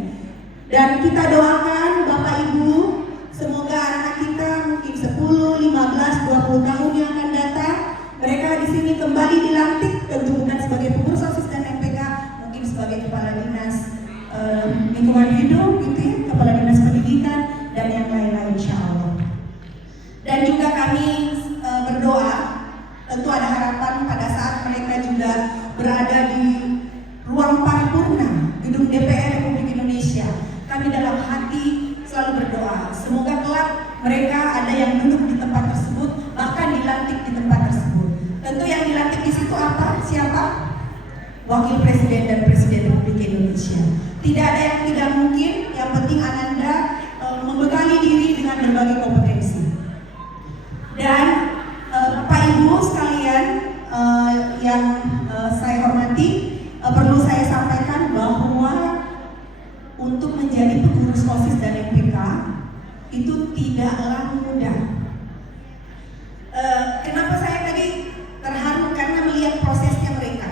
Dan kita doakan Bapak Ibu, semoga anak kita mungkin 10, 15, 20 tahun yang akan datang, mereka di sini kembali dilantik, tentu bukan sebagai pengurus OSIS dan MPK, mungkin sebagai kepala dinas lingkungan hidup, gitu ya, kepala dinas pendidikan, dan yang lain-lain insya Allah. Dan juga kami berdoa, tentu ada harapan pada saat mereka juga berada di ruang paripurna gedung DPR Republik Indonesia. Kami dalam hati selalu berdoa, semoga kelak mereka ada yang duduk di tempat tersebut, bahkan dilantik di tempat tersebut. Tentu yang dilantik di situ apa? Siapa? Wakil Presiden dan Presiden Republik Indonesia. Tidak ada yang tidak mungkin, yang penting Ananda membekali diri dengan berbagai kompetensi. Dan Pak Ibu sekalian yang saya hormati, perlu saya sampaikan bahwa untuk menjadi pengurus OSIS dan MPK itu tidaklah mudah. Kenapa saya tadi terharu? Karena melihat prosesnya mereka,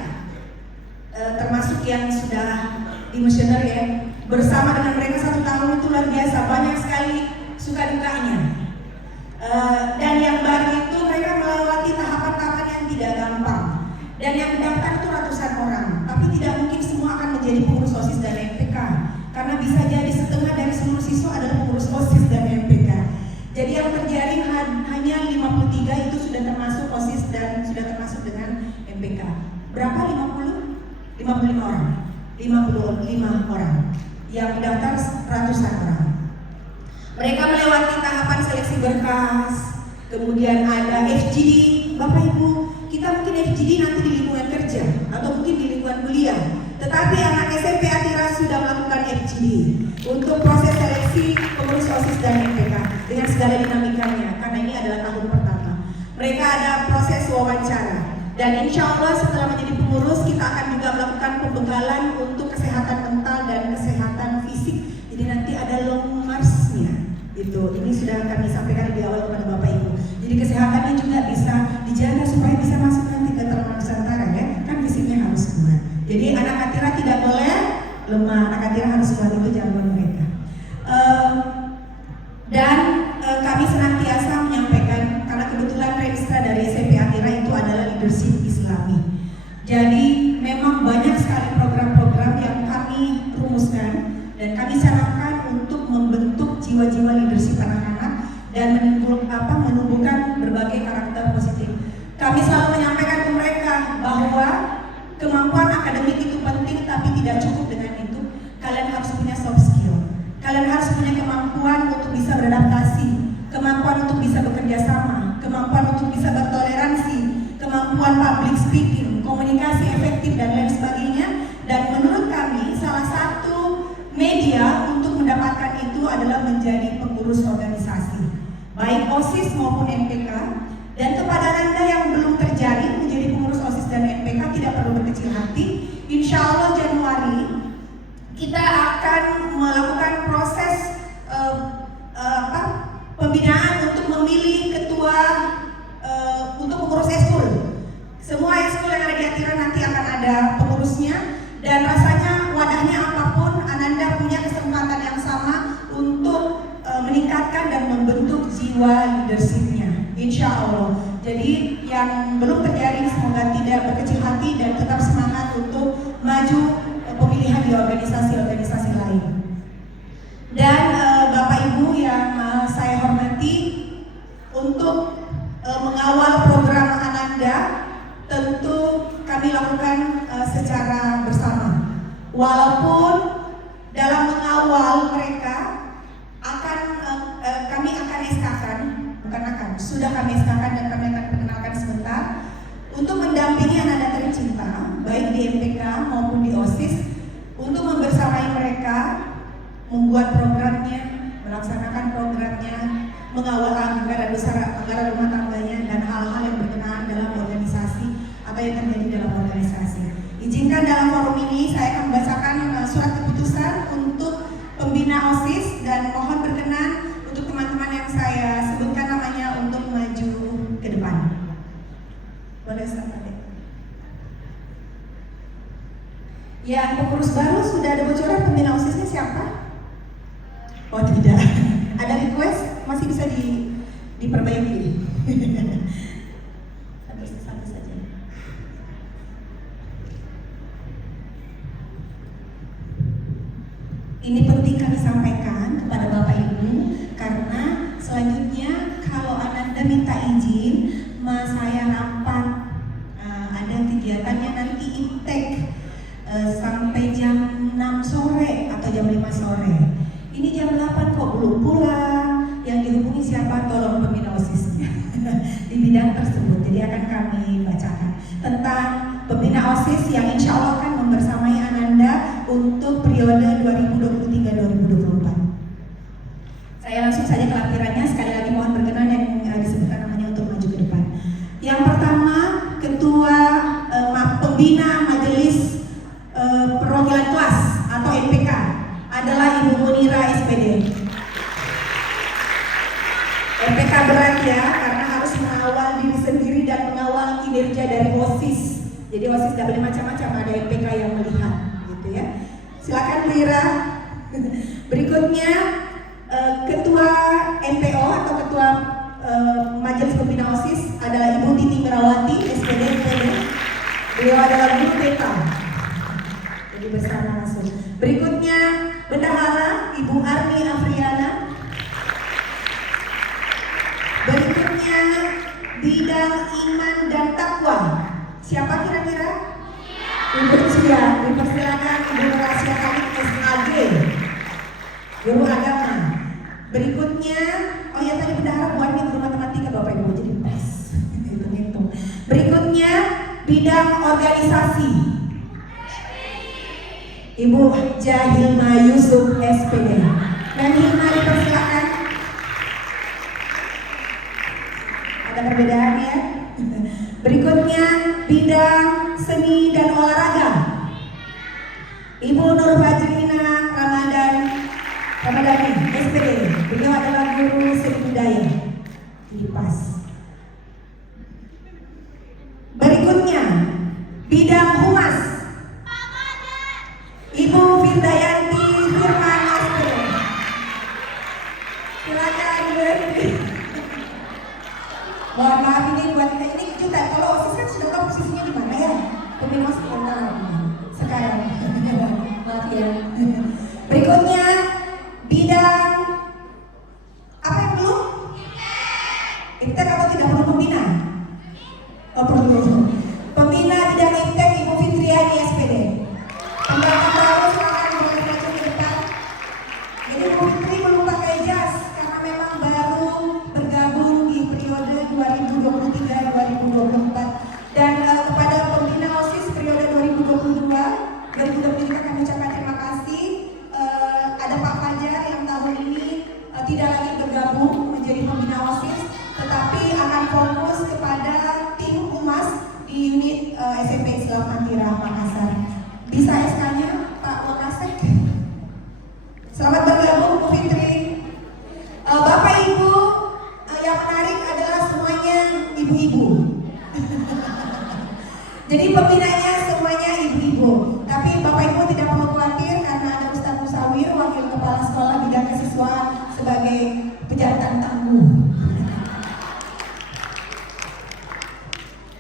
termasuk yang sudah dimisioner ya, bersama dengan mereka 1 tahun itu luar biasa, banyak sekali suka dukanya. Dan yang baru itu mereka melewati tahapan-tahapan yang tidak gampang. Dan yang mendaftar itu ratusan orang, tapi tidak mungkin semua akan menjadi pengurus OSIS dan MPK, karena bisa jadi setengah dari seluruh siswa adalah pengurus OSIS dan MPK. Jadi yang terjaring hanya 53 itu sudah termasuk OSIS dan sudah termasuk dengan MPK. Berapa? 55 orang. 55 orang. Yang mendaftar ratusan orang. Mereka melewati tahapan seleksi berkas, kemudian ada FGD. Bapak Ibu, kita mungkin FGD nanti di lingkungan kerja atau mungkin di lingkungan kuliah. Tetapi anak SMP Atira sudah melakukan FGD untuk proses seleksi pengurus OSIS dan MPK dengan segala dinamikanya, karena ini adalah tahun pertama. Mereka ada proses wawancara, dan insya Allah setelah menjadi pengurus kita akan juga melakukan pembekalan untuk kesehatan mental dan kesehatan fisik. Jadi nanti ada long march-nya. Ini sudah kami sampaikan di awal kepada Bapak Ibu. Jadi kesehatannya juga bisa dijaga supaya bisa masuk nanti ke Taman Nusantara, ya. Kan fisiknya harus kuat. Jadi anak Atira tidak boleh lemah, anak Atira harus kuat, itu jawaban mereka. Kami senantiasa menyampaikan, karena kebetulan registra dari SMP Atira itu adalah leadership Islami. Jadi memang banyak sekali program-program yang kami rumuskan dan kami sarankan untuk membentuk jiwa-jiwa leadership anak-anak dan menumbuhkan berbagai karakter positif. Kami selalu menyampaikan ke mereka bahwa kemampuan akademik itu penting, tapi tidak cukup dengan itu. Kalian harus punya soft skill. Kalian harus punya kemampuan untuk bisa beradaptasi, kemampuan untuk bisa bekerja sama, kemampuan untuk bisa bertoleransi, kemampuan public speaking, komunikasi efektif dan lain sebagainya. Dan menurut kami salah satu media untuk mendapatkan itu adalah menjadi pengurus organisasi, baik OSIS maupun MPK. Dan kepada Anda yang belum terjaring menjadi pengurus OSIS dan MPK, tidak perlu berkecil hati. Insya Allah Januari kita akan melakukan proses pembinaan untuk memilih ketua untuk pengurus eskul. Semua eskul yang ada di Atira nanti akan ada pengurusnya, dan rasanya wadahnya apapun, Ananda punya kesempatan yang sama untuk meningkatkan dan membentuk jiwa leadershipnya, insya Allah. Jadi yang belum terjaring semoga tidak berkecil hati dan tetap semangat untuk maju pemilihan di organisasi-organisasi lain. Dan Bapak Ibu yang saya hormati, untuk mengawal program Ananda tentu kami lakukan secara bersama. Walaupun dalam mengawal mereka kami akan SK-kan, sudah kami SK-kan dan kami akan perkenalkan sebentar untuk mendampingi Ananda tercinta baik di MPK maupun di OSIS, untuk membersamai mereka membuat programnya, melaksanakan programnya, mengawal anggaran besar, anggaran rumah tangganya, dan hal-hal yang berkenaan dalam organisasi atau yang terjadi dalam organisasi. Izinkan dalam forum ini saya akan membacakan surat keputusan untuk pembina OSIS, dan mohon berkenan untuk teman-teman yang saya sebutkan namanya untuk maju ke depan. Boleh Ustaz? Yang pengurus baru sudah ada bocoran pembina OSISnya siapa? Oh tidak. Ada request, masih bisa diperbaiki. Satu saja. Ini penting kami sampaikan kepada Bapak Ibu, karena selanjutnya kalau Ananda minta izin, saya rapat, ada kegiatannya nanti intake sampai jam 6 sore atau jam 5 sore. Ini jam 8 kok belum pulang. Yang dihubungi siapa? Tolong pembina OSISnya di bidang tersebut. Jadi akan kami bacakan tentang pembina OSIS yang insya Allah akan membersamai Ananda untuk periode 2023-2024. Saya langsung saja ke lampirannya. Sekali lagi mohon berkenan yang disebutkan namanya untuk maju ke depan. Yang pertama, ketua pembina majelis perwakilan kelas atau MPK adalah Ibu Munira SPD. MPK berat ya, karena harus mengawal diri sendiri dan mengawal kinerja dari OSIS. Jadi OSIS tidak boleh macam-macam, ada MPK yang melihat, gitu ya. Silakan Bu Ira. Berikutnya ketua MPO atau ketua Majelis Pembina OSIS adalah Ibu Titi Merawati SPD. Beliau adalah guru TK. Jadi bersama langsung. Berikutnya Bendahara Ibu Arni Afriana. ketua. Siapa kira-kira? Ibu Cia, dipersilakan Ibu Rahasia Khalid SAG, guru agama. Berikutnya, oh ya tadi bendahara buatnya guru matematika Bapak Ibu, jadi tes. Hitung-hitung. Berikutnya, bidang organisasi. Ibu Jahilma Yusuf SPD. Dan Hilma dipersilakan. Ada perbedaan ya. Berikutnya bidang seni dan olahraga. Ibu Nur Fajrina Ramadhani SPD. Beliau adalah guru seni budaya. Jadi pas. Berikutnya bidang humas. Ibu Firdayanti Firman SPD. Silakan Bu. Mohon maaf ini buat kita ini kejutan. Kalau OSIS kan sudah tahu posisinya di mana ya. Pemimpin sekarang. Maaf ya. Berikutnya bidang apa yang belum? Iptek atau tidak perlu pembina? Oh perlu. Pembina bidang Iptek Ibu Fitriani SPD. Pembelajaran baru silakan maju ke depan. Jadi Bu Fitri belum pakai jas karena memang baru bergabung di periode 2023-2024 dan kepada pembina OSIS periode 2022-2023 kami ucapkan terima kasih. Ada Pak Fajar yang tahun ini tidak lagi bergabung menjadi pembina OSIS, tetapi akan fokus kepada tim humas di unit SMP Islam Atirah Makassar. Bisa SK-nya Pak Wakasek. Selamat bergabung Bu Fitri. Bapak Ibu, yang menarik adalah semuanya ibu-ibu. Jadi pembinanya semuanya ibu-ibu. Tapi Bapak Ibu tidak perlu khawatir karena ada Ustaz Musawir, Wakil Kepala Sekolah Bidang Kesiswaan sebagai pejantan tangguh.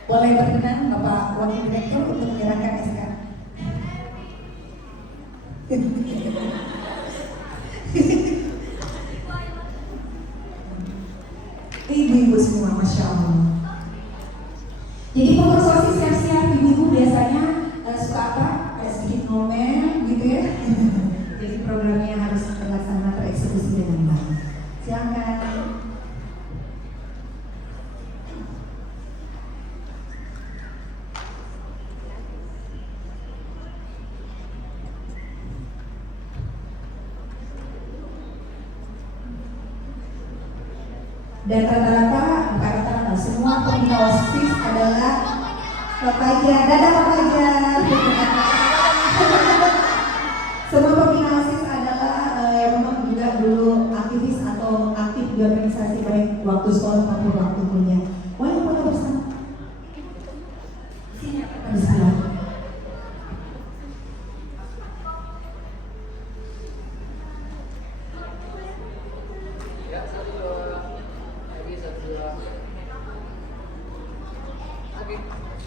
Boleh berkenan Bapak Wakil Direktur untuk menyerahkan SK. Ibu-ibu semua, Masya Allah. Jadi pengurus OSIS siap-siap, ibu-ibu biasanya suka apa? Ada sedikit ngomel gitu ya. Jadi programnya harus terlaksana, tereksekusi dengan baik. Silakan. Dan rata-rata, bukan rata-rata, semua pembina OSIS adalah Papaja. Dadah Papaja. Semua pembina OSIS adalah yang memang juga dulu aktivis atau aktif di organisasi baik waktu sekolah maupun waktu kuliah. Boleh foto bersama? Bismillah.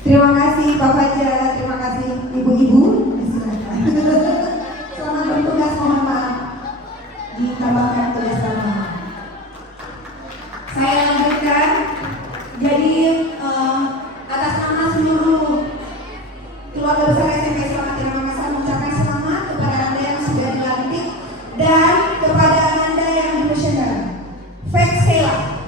Terima kasih Pak Fajar, terima kasih ibu-ibu. Selamat bertugas, mohon maaf ditambahkan kerjasama. Saya lanjutkan. Jadi atas nama seluruh keluarga besar SMP Islam Atirah Makassar mengucapkan selamat kepada Anda yang sudah dilantik dan kepada Anda yang berusia Fexela.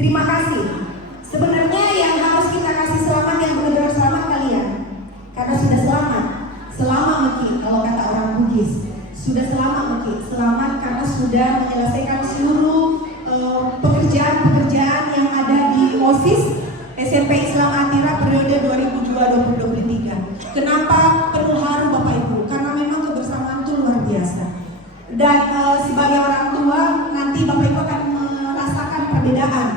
Terima kasih. Sebenarnya yang harus kita kasih selamat yang benar-benar selamat kalian, karena sudah selamat mungkin kalau kata orang Bugis, sudah selamat karena sudah menyelesaikan seluruh pekerjaan yang ada di OSIS SMP Islam Atirah periode 2022-2023. Kenapa perlu haru Bapak Ibu? Karena memang kebersamaan itu luar biasa. Dan sebagai orang tua nanti Bapak Ibu akan merasakan perbedaan.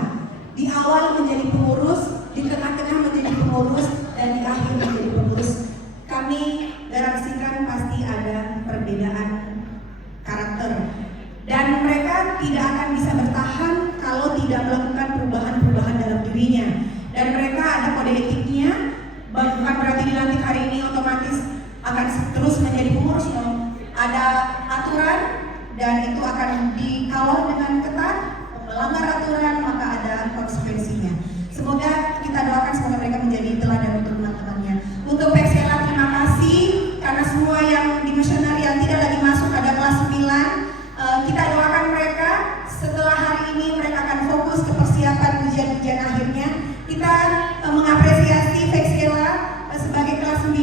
Di awal menjadi pengurus, di tengah-tengah menjadi pengurus, dan di akhir menjadi pengurus. Kami garansikan pasti ada perbedaan karakter. Dan mereka tidak akan bisa bertahan kalau tidak melakukan perubahan-perubahan dalam dirinya. Dan mereka ada kode etiknya, bukan berarti dilantik hari ini otomatis akan terus menjadi pengurus. Ada aturan dan itu akan dikawal dengan ketat. Melanggar aturan maka ada konsekuensinya. Semoga kita doakan semoga mereka Kita mengapresiasi Veksela sebagai kelas 9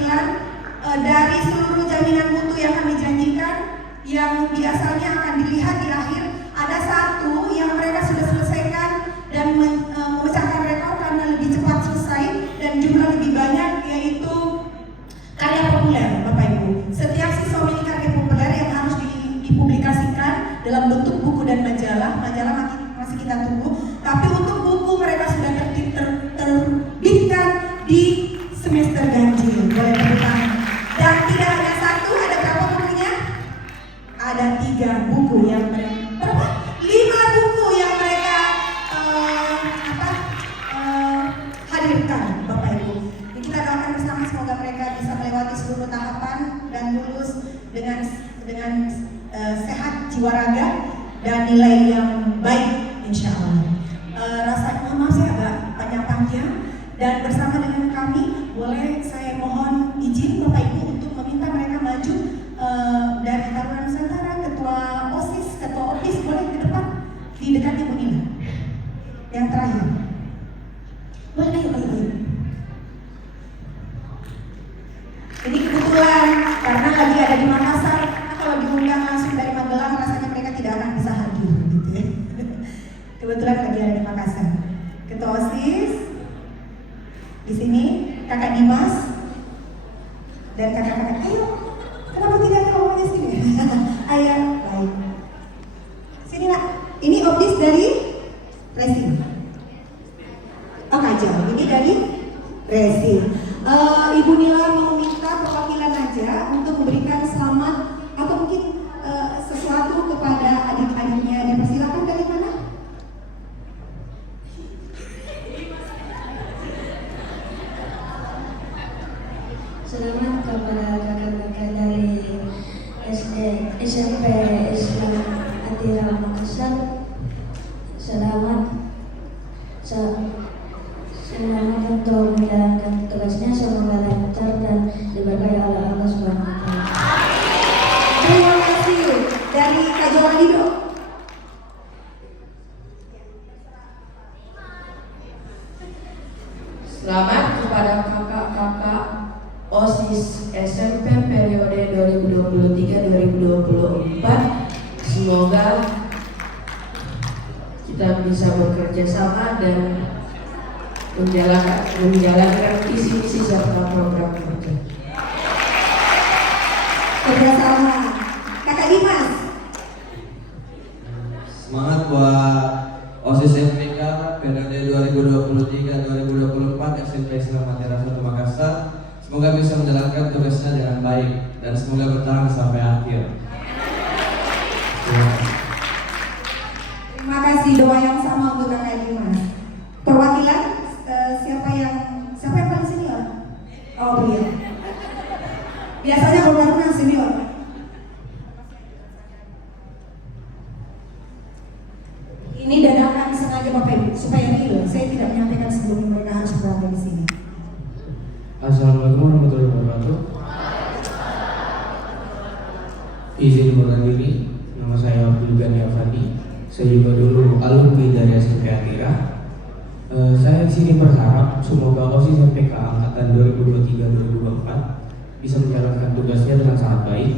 dari seluruh jaminan mutu yang kami janjikan, yang biasanya akan dilihat di akhir. Ada satu yang mereka sudah selesaikan dan memecahkan rekor karena lebih cepat selesai dan jumlah lebih banyak, yaitu karya populer, Bapak Ibu. Setiap siswa memiliki karya populer yang harus dipublikasikan dalam bentuk buku dan majalah. Majalah masih kita tunggu, tapi untuk buku mereka sudah terbitkan di semester ganjil. Boleh tepuk tangan. Dan tidak hanya satu, ada berapa bukunya? Ada 3 buku yang mereka, berapa? 5 buku yang mereka hadirkan, Bapak Ibu. Jadi kita doakan bersama semoga mereka bisa melewati seluruh tahapan dan lulus dengan sehat jiwa raga dan nilai yang baik, insya Allah. Rasanya maaf saya agak panjang-panjang, dan bersama dengan kami boleh saya mohon izin Bapak Ibu untuk meminta mereka maju dari Taruna Nusantara, ketua OSIS, ketua OPIS, boleh ke depan di dekat Ibu Nina. Yang terakhir, boleh ayo. Ini kebetulan karena lagi ada di Makassar. Kalau diundang langsung dari Magelang rasanya mereka tidak akan bisa hadir gitu ya. Kebetulan lagi ada di Makassar. Ketua OSIS di sini, Kakak Dimas dan kakak-kakak. Ayo, kenapa tidak ngomongnya sini? Ayo, baik. Sini nak, ini OPIS dari Resi. Oh Kajal, ini dari Resi. Ibu Nila mau minta perwakilan aja untuk memberikan selamat atau mungkin sesuatu kepada adik-adiknya. Dipersilakan dari mana? Selamat kepada kakak-kakak dari SMP Islam Atira Makassar. Selamat untuk menjalankan tugasnya, semoga lancar dan diberkahi oleh Allah Subhanahu wa Ta'ala. Terima kasih. Dari Kak Jawalido. Selamat kepada kakak-kakak OSIS SMP periode 2023-2024. Semoga kita bisa bekerja sama dan menjalankan visi-misi serta program kerja. Bersama Kakak Dimas. Semangat buat OSIS MPK periode 2023-2024 SMP Islam Atira 1 Makassar. Semoga bisa menjalankan tugasnya dengan baik dan semoga bertahan sampai akhir. Terima kasih, doa yang sama untuk Kakak Dimas. Perwakilan siapa yang paling senior? Oh beliau. Biasanya kalau Taruna senior. Ini dadakan sengaja Bapak Ibu supaya real. Saya tidak menyampaikan sebelum mereka harus berada di sini. Assalamualaikum warahmatullahi wabarakatuh. Izin mengenalkan diri, nama saya Abdul Ghani Afandi. Saya juga dulu alumni dari SMP Atira. Saya di sini berharap semoga OSIS MPK angkatan 2023-2024 bisa menjalankan tugasnya dengan sangat baik,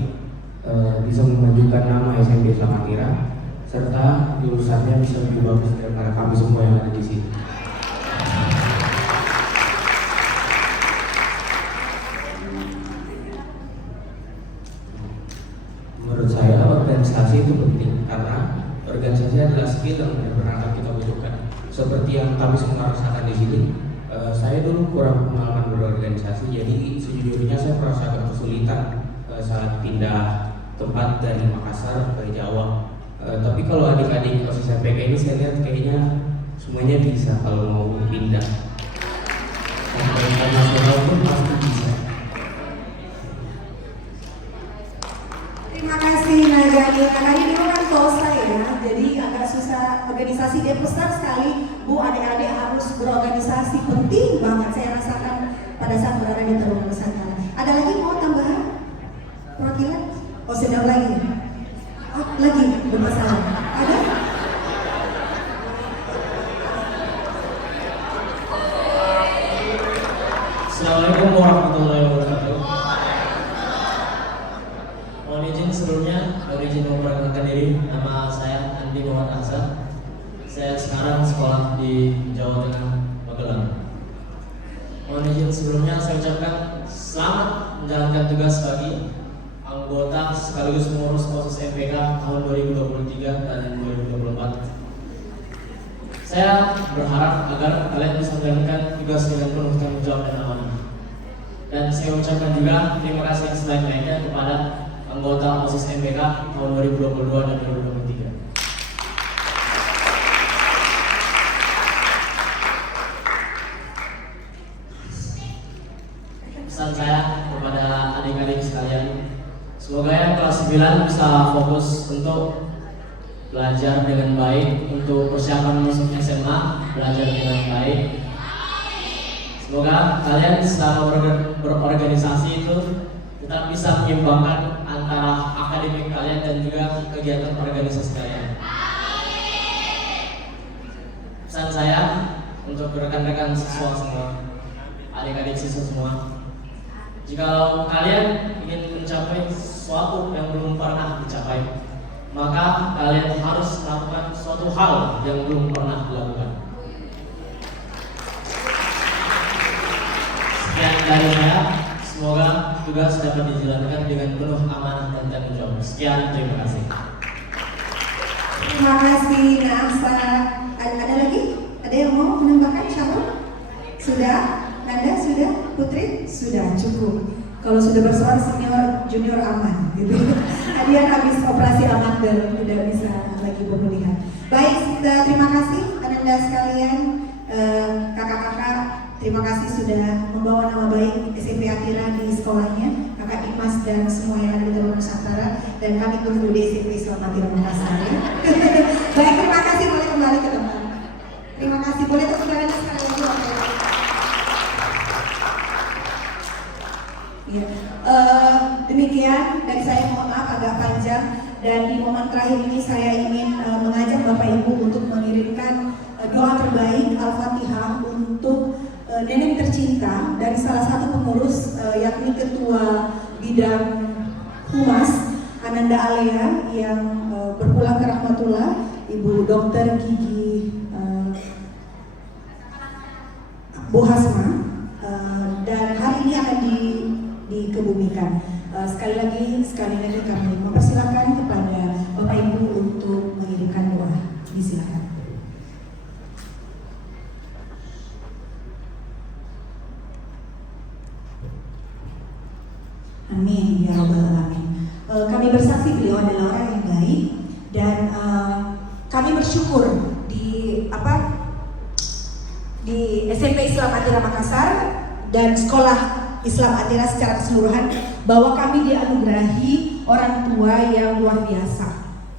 bisa memajukan nama SMP Islam Atira, serta lulusannya bisa lebih bagus daripada kami semua yang ada di sini. Menurut saya organisasi itu penting karena organisasi adalah skill yang benar-benar kita butuhkan. Seperti yang kami semua rasakan di sini, saya dulu kurang pengalaman berorganisasi, jadi sejujurnya saya merasakan kesulitan saat pindah tempat dari Makassar ke Jawa. Tapi kalau adik-adik OSIS MPK ini saya lihat kayaknya semuanya bisa kalau mau pindah. Sampai internasional pun pasti bisa. Terima kasih Najani. Karena ini kan kosa ya, jadi agak susah organisasi. Dia besar sekali, Bu, adik-adik harus berorganisasi, penting banget. Saya rasakan pada saat berada di Taruna Nusantara. Ada lagi mau tambahan? Perwakilan? Oh sudah lagi. Oh lagi bermasalah. Ada? Perkenalkan diri, nama saya Andi Muhammad Azhar. Saya sekarang sekolah di Jawa Tengah, Magelang. Mohon izin sebelumnya saya ucapkan selamat menjalankan tugas bagi anggota sekaligus pengurus OSIS MPK tahun 2023 dan 2024. Saya berharap agar kalian bisa menjalankan tugas dengan penuh tanggung jawab dan amanah. Dan saya ucapkan juga terima kasih yang sebaik-baiknya kepada anggota OSIS MPK tahun 2022 dan 2023. Pesan saya kepada adik-adik sekalian, semoga yang kelas 9 bisa fokus untuk belajar dengan baik, untuk persiapan masuk SMA belajar dengan baik. Semoga kalian selama berorganisasi itu tetap bisa menyeimbangkan antara akademik kalian dan juga kegiatan organisasi kalian. Pesan saya untuk rekan-rekan siswa semua, adik-adik siswa semua, jika kalian ingin mencapai sesuatu yang belum pernah dicapai, maka kalian harus melakukan suatu hal yang belum pernah dilakukan. Sekian dari saya, semoga tugas dapat dijalankan dengan penuh amanah dan tanggung jawab. Sekian, terima kasih. Terima kasih Naasa. Ada lagi? Ada yang mau menambahkan? Shalom? Sudah? Nanda sudah? Putri? Sudah, cukup. Kalau sudah bersuara senior, junior aman gitu. Hadiah habis operasi aman dan tidak bisa lagi pemulihan. Baik, terima kasih Ananda sekalian, kakak-kakak, terima kasih sudah membawa nama baik SMP Atira di sekolahnya, kakak Dimas dan semua yang ada di dalam Nusantara, dan kami tunggu di SMP Islam Atira Makassar ya. Baik, terima kasih, boleh kembali ke tempat. Terima kasih, boleh tepuk tangan sekali lagi. Ya. Demikian dari saya, mohon maaf agak panjang, dan di momen terakhir ini saya ingin mengajak Bapak Ibu untuk mengirimkan doa terbaik Al-Fatihah untuk nenek tercinta dari salah satu pengurus yakni Ketua Bidang Humas Ananda Alea yang berpulang ke rahmatullah, Ibu Dr. Gigi Bohasma, dan hari ini akan dikebumikan. Sekali lagi kami mempersilakan kepada Bapak Ibu untuk mengirimkan doa. Disilakan. Amin ya rabbal alamin. Kami bersaksi beliau adalah orang yang baik, dan kami bersyukur di SMP Islam Atira Makassar dan sekolah Islam Atira secara keseluruhan, bahwa kami dianugerahi orang tua yang luar biasa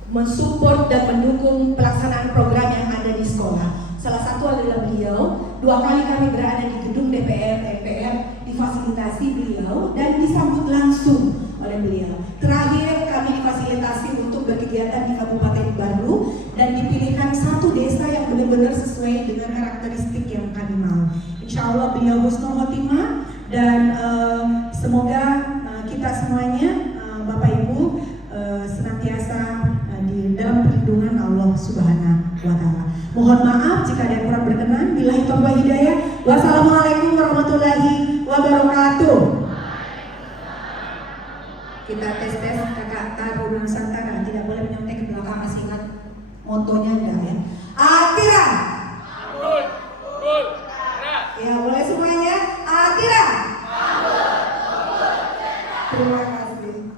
mensupport dan mendukung pelaksanaan program yang ada di sekolah. Salah satu adalah beliau. 2 kali kami berada di gedung DPR, MPR, difasilitasi beliau dan disambut langsung oleh beliau. Terakhir kami difasilitasi untuk berkegiatan di Kabupaten Baru dan dipilihkan satu desa yang benar-benar sesuai dengan karakteristik yang kami mau. Insya Allah beliau husnul khotimah, dan semoga kita semuanya, Bapak Ibu, senantiasa di dalam perlindungan Allah Subhanahu wa Ta'ala. Mohon maaf jika ada yang kurang berkenan. Billahi taufiq hidayah. Wassalamualaikum warahmatullahi wabarakatuh. Kita tes kakak Taruna Nusantara, tidak boleh menyontek ke belakang, masih ingat motonya enggak ya? Atira. Ya, boleh semuanya. Atira. Terima kasih.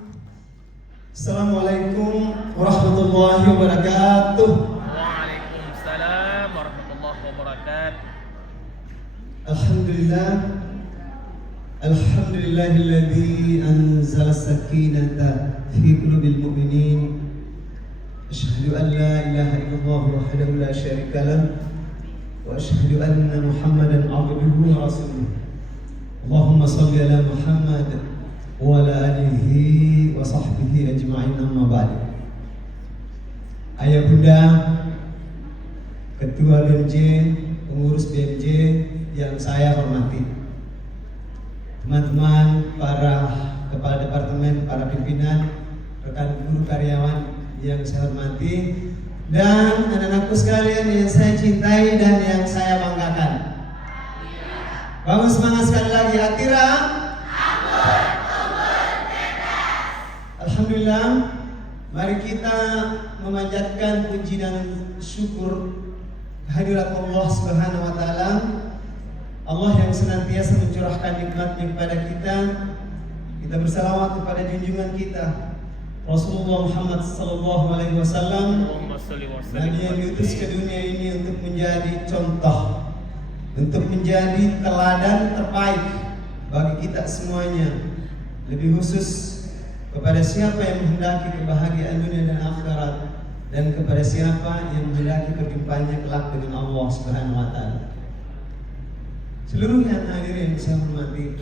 Assalamualaikum warahmatullahi wabarakatuh. Waalaikumsalam warahmatullahi wabarakatuh. Alhamdulillahilladzi anzala sakinata fi qulubil mu'minin. Asyhadu an la ilaha illallah wahdahu la syarika lah wa asyhadu anna Muhammadan abduhu wa rasuluh. Allahumma shalli ala Muhammad wa ala alihi wa sahbihi ajma'in, amma ba'd. Ayah bunda, ketua BMJ, pengurus BMJ yang saya hormati, teman-teman para kepala departemen, para pimpinan, rekan guru karyawan yang saya hormati, dan anak-anakku sekalian yang saya cintai dan yang saya banggakan. Bangun semangat sekali lagi, Atira. Alhamdulillah, mari kita memanjatkan puji dan syukur kehadirat Allah Subhanahu wa taala. Allah yang senantiasa mencurahkan nikmat-Nya kepada kita. Kita bersalawat kepada junjungan kita Rasulullah Muhammad sallallahu alaihi wasallam, Nabi yang diutus ke dunia ini untuk menjadi contoh, untuk menjadi teladan terbaik bagi kita semuanya, lebih khusus kepada siapa yang menghendaki kebahagiaan dunia dan akhirat, dan kepada siapa yang menghendaki berjumpanya kelak dengan Allah Subhanahu wa taala. Seluruh yang hadir yang saya hormati,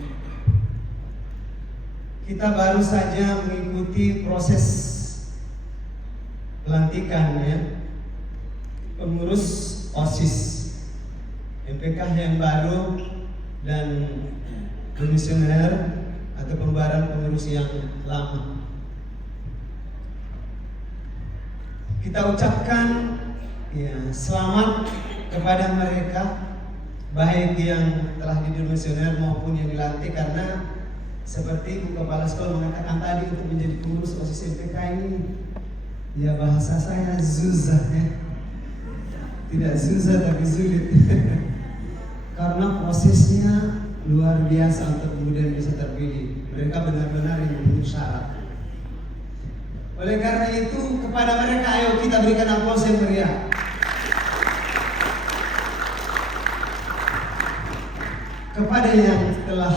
kita baru saja mengikuti proses pelantikan pengurus OSIS MPK yang baru dan komisioner atau pembaharan pengurus yang lama. Kita ucapkan selamat kepada mereka, baik yang telah jadi komisioner maupun yang dilantik, karena seperti Bu Kepala Sekolah mengatakan tadi, untuk menjadi pengurus OSIS MPK ini ya bahasa saya zuzah tidak zuzah tapi sulit karena prosesnya luar biasa untuk kemudian bisa terpilih. Mereka benar-benar yang memenuhi syarat. Oleh karena itu, kepada mereka ayo kita berikan aplaus yang meriah. Kepada yang telah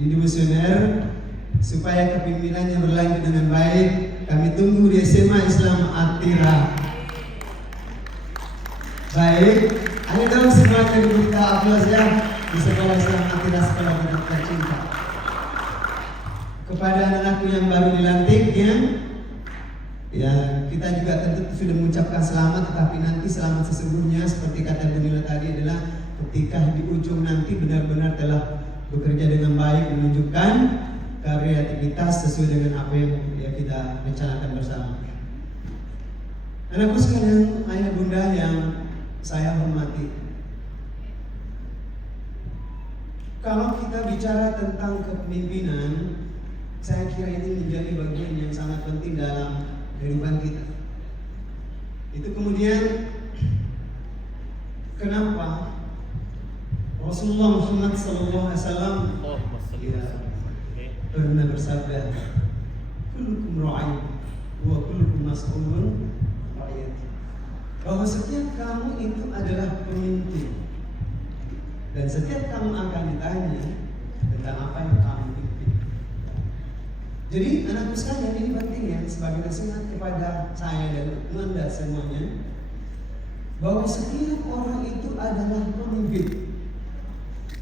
didimisioner, supaya kepemimpinannya berlanjut dengan baik, kami tunggu di SMA Islam Atira. Baik, ayo dong semuanya diberi aplaus ya di sekolah Islam Atira, sekolah kita tercinta. Kepada anak-anakku yang baru dilantik ya kita juga tentu sudah mengucapkan selamat, tetapi nanti selamat sesungguhnya seperti kata Bu Nila tadi adalah ketika di ujung nanti benar-benar telah bekerja dengan baik, menunjukkan kreativitas sesuai dengan apa yang kita rencanakan bersama. Anakku sekalian, ayah bunda yang saya hormati, kalau kita bicara tentang kepemimpinan, saya kira ini menjadi bagian yang sangat penting dalam kehidupan kita. Itu kemudian kenapa Rasulullah Muhammad SAW pernah bersabda, kullukum ra'in wa kullukum mas'ulun ra'iyati, bahwa setiap kamu itu adalah pemimpin dan setiap kamu akan ditanya tentang apa yang kamu pimpin. Jadi anakku sekalian, ini penting ya sebagai nasihat kepada saya dan Anda semuanya, bahwa setiap orang itu adalah pemimpin.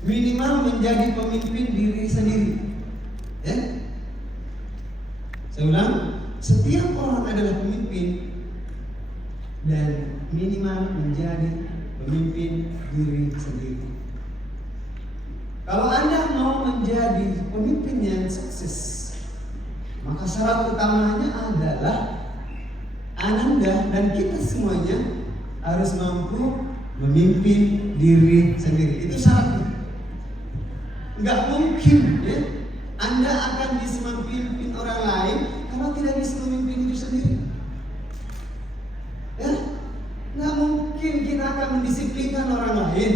Minimal menjadi pemimpin diri sendiri. Saya ulang, setiap orang adalah pemimpin dan minimal menjadi pemimpin diri sendiri. Kalau Anda mau menjadi pemimpin yang sukses, maka syarat utamanya adalah Anda dan kita semuanya harus mampu memimpin diri sendiri. Itu syaratnya. Enggak mungkin Anda akan bisa memimpin orang lain kalau tidak bisa memimpin diri sendiri. Enggak mungkin kita akan mendisiplinkan orang lain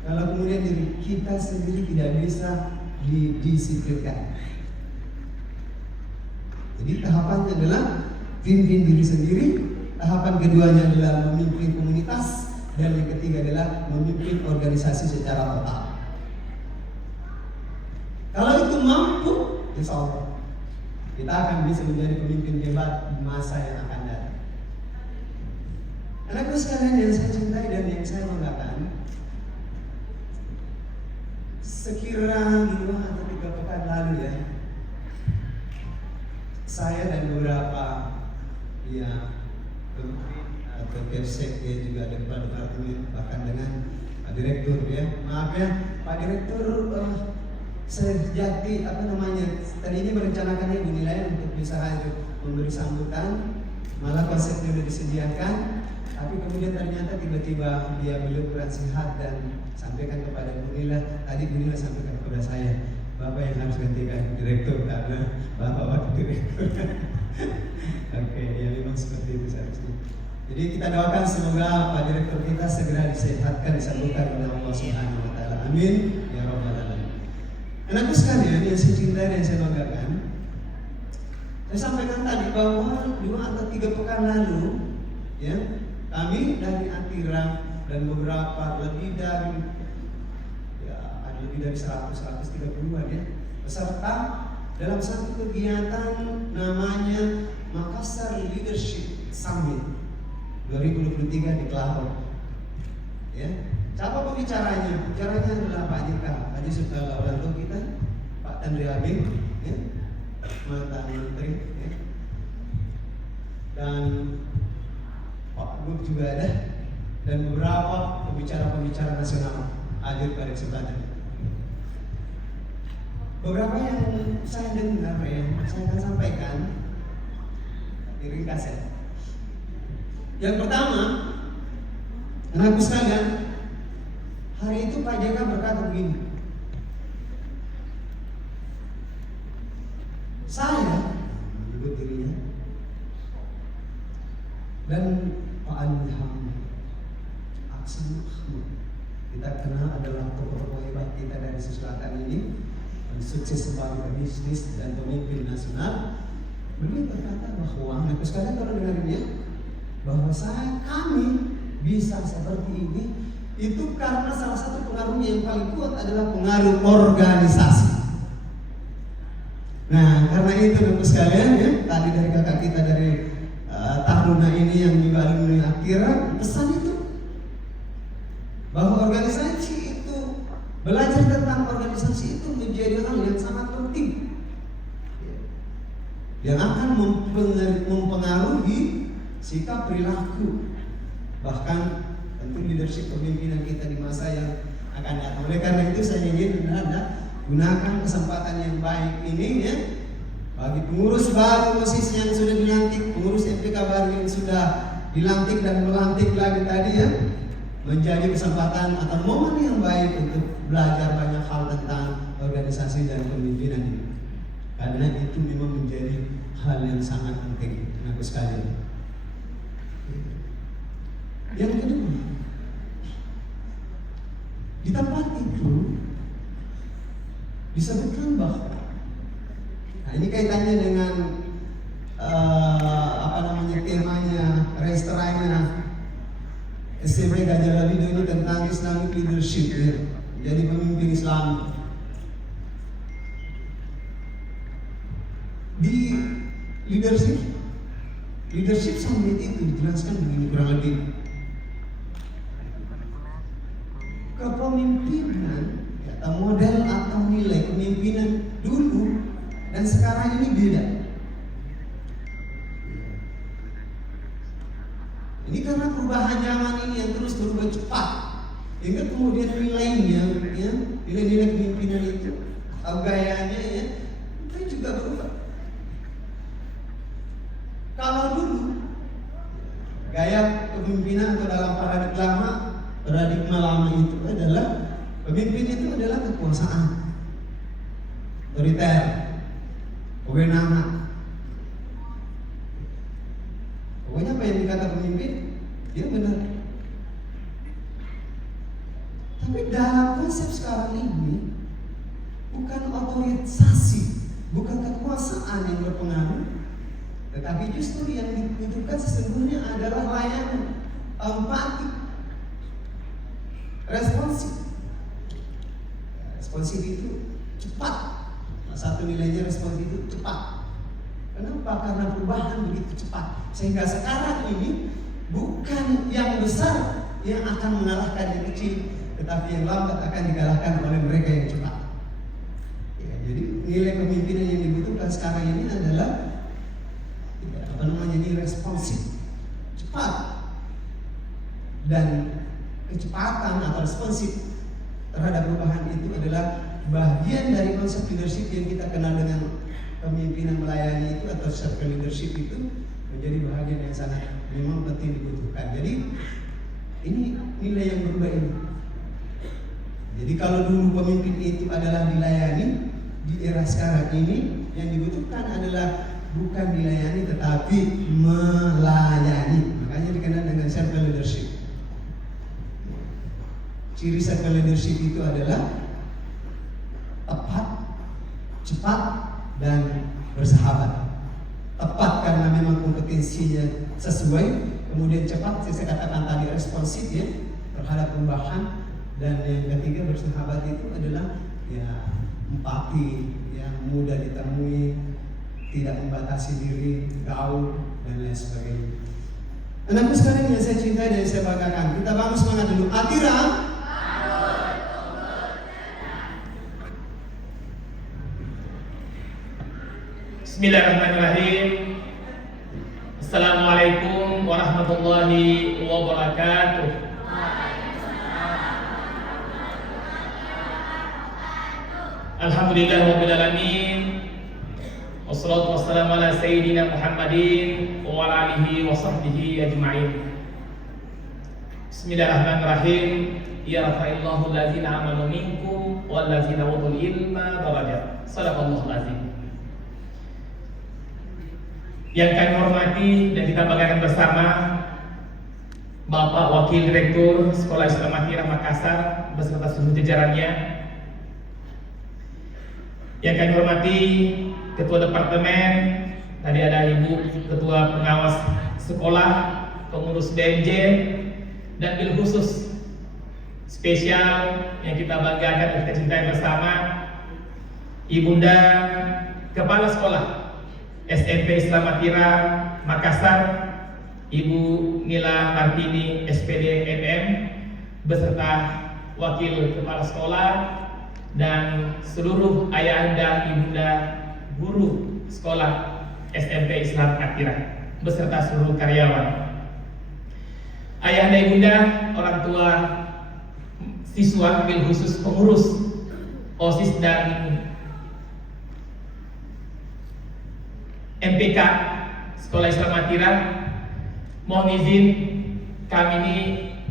kalau kemudian diri kita sendiri tidak bisa didisiplinkan. Jadi tahapannya adalah pimpin diri sendiri, tahapan keduanya adalah memimpin komunitas, dan yang ketiga adalah memimpin organisasi secara total. Kalau itu mampu, insya Allah kita akan bisa menjadi pemimpin hebat di masa yang akan datang. Anakku sekalian yang saya cintai dan yang saya banggakan, sekira 2 atau 3 pekan lalu saya dan beberapa menteri atau Kepsek juga ada kepala departemen, bahkan dengan Pak Direktur maaf Pak Direktur tadinya merencanakannya dinilai untuk bisa hadir memberi sambutan, malah konsepnya sudah disediakan, tapi kemudian ternyata tiba-tiba dia belum berasihat dan sampaikan kepada Bu Nila. Tadi Bu Nila sampaikan kepada saya, Bapak yang harus gantikan direktur karena Bapak wakil direktur. Oke, ya memang seperti itu seharusnya. Jadi kita doakan semoga Pak Direktur kita segera disehatkan, disembuhkan oleh Allah Subhanahu Wa Taala. Amin ya Rabbal Alamin. Anakku sekalian yang saya cintai dan saya banggakan, saya sampaikan tadi bahwa 2 atau 3 pekan lalu, ya, kami dari Atira dan beberapa lebih dari 130-an ya peserta dalam satu kegiatan namanya Makassar Leadership Summit 2023 di Kelahor. Ya, siapa pembicaranya? Pembicaranya adalah Pak JK, Pak Yusuf Kala kita, Pak Tanri Abing, ya, mantan menteri, ya, dan Pak Gub juga ada, dan beberapa pembicara-pembicara nasional hadir pada kesempatan. Beberapa yang saya dengar yang saya akan sampaikan diringkas ya. Yang pertama, anakku sekalian, hari itu Pak JK berkata begini, saya menyebut dirinya dan Pak Ilham Aksan Mahmud, kita kenal adalah tokoh-tokoh hebat kita dari Selatan ini, sukses sebagai bisnis dan pemimpin nasional. Beliau berkata bahwa, anakku sekalian kalau dengarnya, bahwa kami bisa seperti ini itu karena salah satu pengaruhnya yang paling kuat adalah pengaruh organisasi. Nah, karena itu anakku sekalian ya, tadi dari kakak kita dari Taruna ini yang juga alumni Akira, pesan itu bahwa organisasi itu, belajar tentang organisasi itu menjadi hal yang sangat penting yang akan mempengaruhi sikap perilaku, bahkan tentu leadership kepemimpinan kita di masa yang akan datang. Oleh karena itu saya ingin Anda gunakan kesempatan yang baik ini ya, bagi pengurus baru OSIS yang sudah dilantik, pengurus MPK baru yang sudah dilantik dan melantik lagi tadi ya, menjadi kesempatan atau momen yang baik untuk belajar banyak hal tentang organisasi dan kepemimpinan ini. Karena itu memang menjadi hal yang sangat penting, anakku sekalian. Yang kedua, di tempat itu disebutkan bahwa, nah ini kaitannya dengan temanya, restorannya SMP Gajah Labido ini tentang Islamic leadership ya, jadi pemimpin Islam. Di leadership summit itu dijelaskan begini kurang lebih, kepemimpinan atau model atau nilai kepemimpinan dulu dan sekarang ini beda. Ini karena perubahan zaman ini yang terus berubah cepat, hingga kemudian nilainya, ya, nilai-nilai kepemimpinan itu atau gayanya ya, itu juga berubah. Kalau dulu gaya kepemimpinan atau dalam paradigma lama itu adalah pemimpin itu adalah kekuasaan, otoriter, kewenangan. Pokoknya apa yang dikata pemimpin, dia benar. Tapi dalam konsep sekarang ini, bukan otorisasi, bukan kekuasaan yang berpengaruh, tetapi justru yang dibutuhkan sesungguhnya adalah layanan, empati, responsif. Responsif itu cepat. Satu nilainya responsif itu cepat. Kenapa? Karena perubahan begitu cepat, sehingga sekarang ini bukan yang besar yang akan mengalahkan yang kecil, tetapi yang lambat akan dikalahkan oleh mereka yang cepat. Ya, jadi nilai kepemimpinan yang dibutuhkan sekarang ini adalah ini responsif, cepat, dan kecepatan atau responsif terhadap perubahan itu adalah bagian dari konsep leadership yang kita kenal dengan kepemimpinan melayani itu atau circle leadership itu menjadi bahagian yang sangat memang penting dibutuhkan. Jadi ini nilai yang berubah ini. Jadi kalau dulu pemimpin itu adalah dilayani, di era sekarang ini yang dibutuhkan adalah bukan dilayani tetapi melayani. Makanya dikenal dengan servant leadership. Ciri servant leadership itu adalah tepat, cepat, dan bersahabat. Tepat karena memang kompetensinya sesuai, kemudian cepat, saya katakan tadi responsif ya terhadap perubahan, dan yang ketiga bersahabat itu adalah ya empati, yang mudah ditemui, tidak membatasi diri, gaul, dan lain sebagainya. Anakku sekalian yang saya cintai dan saya banggakan, kita bangun semangat dulu. Atira. Bismillahirrahmanirrahim. Assalamualaikum warahmatullahi wabarakatuh. Alhamdulillahirabbil alamin. Wassalatu wassalamu ala sayyidina Muhammadin wa ala alihi wa sahbihi ajma'in. Bismillahirrahmanirrahahim. Ya rafa'illahu allazina amanu minkum wallazina utul ilma darajat. Shadaqallahul azim. Yang kami hormati dan kita banggakan bersama Bapak Wakil Direktur Sekolah Islam Atirah Makassar beserta seluruh jajarannya. Yang kami hormati Ketua Departemen, tadi ada Ibu Ketua Pengawas Sekolah, pengurus BNJ, dan bil khusus spesial yang kita banggakan dan kita cintai bersama Ibunda Kepala Sekolah SMP Islam Atirah Makassar, Ibu Nila Martini SPD MM, beserta Wakil Kepala Sekolah dan seluruh ayahanda ibunda guru sekolah SMP Islam Atirah beserta seluruh karyawan. Ayahanda ibunda, orang tua siswa, bil khusus pengurus OSIS dan MPK Sekolah Islam Atirah, mohon izin kami ini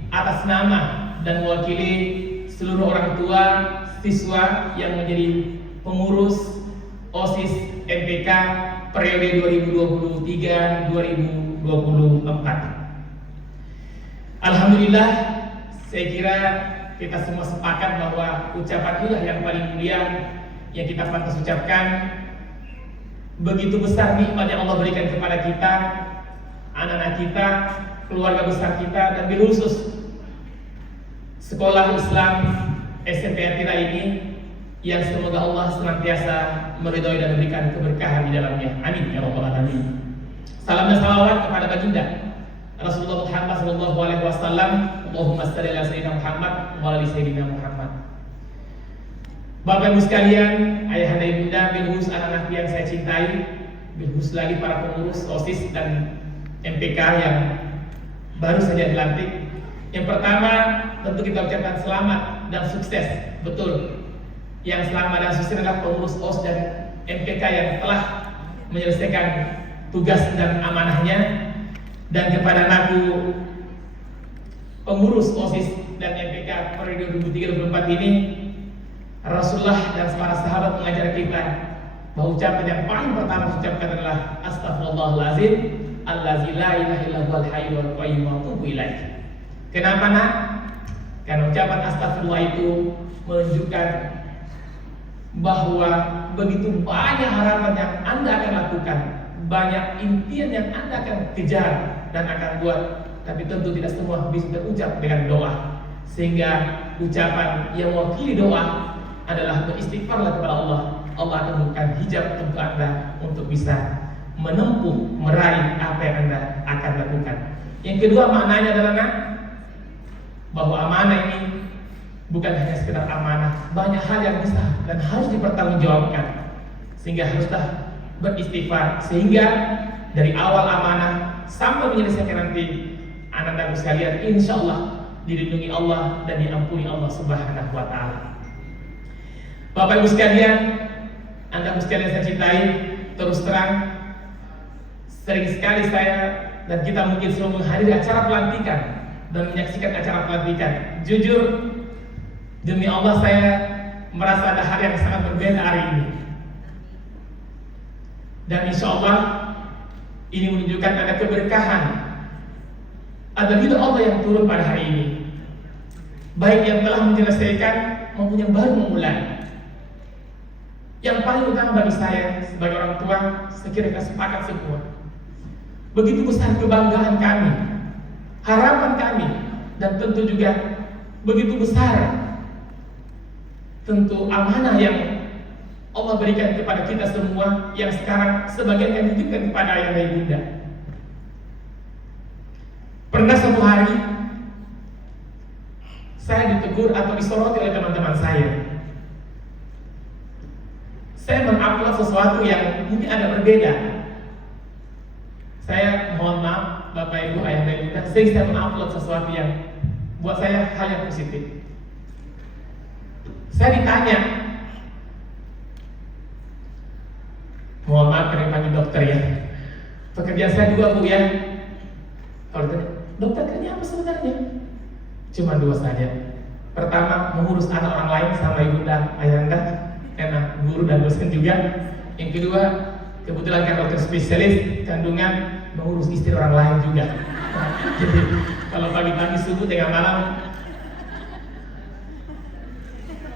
atas nama dan mewakili seluruh orang tua siswa yang menjadi pengurus OSIS MPK periode 2023-2024. Alhamdulillah, saya kira kita semua sepakat bahwa ucapan itulah yang paling mulia yang kita pantas ucapkan. Begitu besar nikmat yang Allah berikan kepada kita, anak-anak kita, keluarga besar kita, dan bil khusus sekolah Islam SMP Atirah ini yang semoga Allah senantiasa meridhoi dan memberikan keberkahan di dalamnya. Amin ya rabbal alamin. Salam dan salawat kepada baginda Rasulullah Muhammad sallallahu alaihi wasallam. Allahumma shalli ala sayyidina Muhammad wa ala ali sayyidina Muhammad. Bapak Ibu sekalian, ayahanda ibunda, bil khusus anak-anak yang saya cintai, bil khusus lagi para pengurus OSIS dan MPK yang baru saja dilantik. Yang pertama, tentu kita ucapkan selamat dan sukses. Betul, yang selamat dan sukses adalah pengurus OSIS dan MPK yang telah menyelesaikan tugas dan amanahnya. Dan kepada anakku pengurus OSIS dan MPK periode 2023-2024 ini, Rasulullah dan para sahabat mengajar kita bahwa ucapan yang paling pertama diucapkan adalah Astaghfirullahaladzim allazi la ilaha illa huwal hayyul qayyum wa atubu ilaih. Kenapa nak? Karena ucapan astagfirullah itu menunjukkan bahwa begitu banyak harapan yang Anda akan lakukan, banyak impian yang Anda akan kejar dan akan buat, tapi tentu tidak semua bisa terucap dengan doa. Sehingga ucapan yang mewakili doa adalah beristighfarlah kepada Allah. Allah akan memberikan hijab untuk Anda untuk bisa menempuh, meraih apa yang Anda akan lakukan. Yang kedua maknanya adalah bahwa amanah ini bukan hanya sekedar amanah, banyak hal yang bisa dan harus dipertanggungjawabkan. Sehingga haruslah beristighfar, sehingga dari awal amanah sampai menyelesaikan nanti anak-anakku sekalian insya Allah dilindungi Allah dan diampuni Allah Subhanahu wa Ta'ala. Bapak Ibu sekalian, Anda sekalian saya cintai, terus terang Sering sekali saya dan kita mungkin semua menghadiri acara pelantikan dan menyaksikan acara pelantikan. Jujur, demi Allah saya merasa ada hal yang sangat berbeda hari ini. Dan insya Allah ini menunjukkan ada keberkahan, ada ridho Allah yang turun pada hari ini, baik yang telah menyelesaikan maupun yang baru memulai. Yang paling utama bagi saya sebagai orang tua, sekiranya kita sepakat semua, begitu besar kebanggaan kami, harapan kami, dan tentu juga begitu besar tentu amanah yang Allah berikan kepada kita semua, yang sekarang sebagian kami titipkan kepada ayah dan ibunda. Pernah suatu hari saya ditegur atau disoroti oleh teman-teman saya. Saya mengupload sesuatu yang mungkin ada berbeda. Saya mohon maaf Bapak Ibu, ayah dan ibunda, sering saya mengupload sesuatu yang buat saya hal yang positif. Saya ditanya, mohon maaf karena panggil dokter ya, pekerjaan saya juga Bu ya. Kalau ditanya, dokter kerja apa sebenarnya? Cuma dua saja. Pertama, mengurus anak orang lain sama ibunda, ayahanda, enak guru dan dosen juga. Yang kedua, kebetulan kan dokter spesialis kandungan, mengurus istri orang lain juga. Jadi kalau pagi-pagi subuh tengah malam,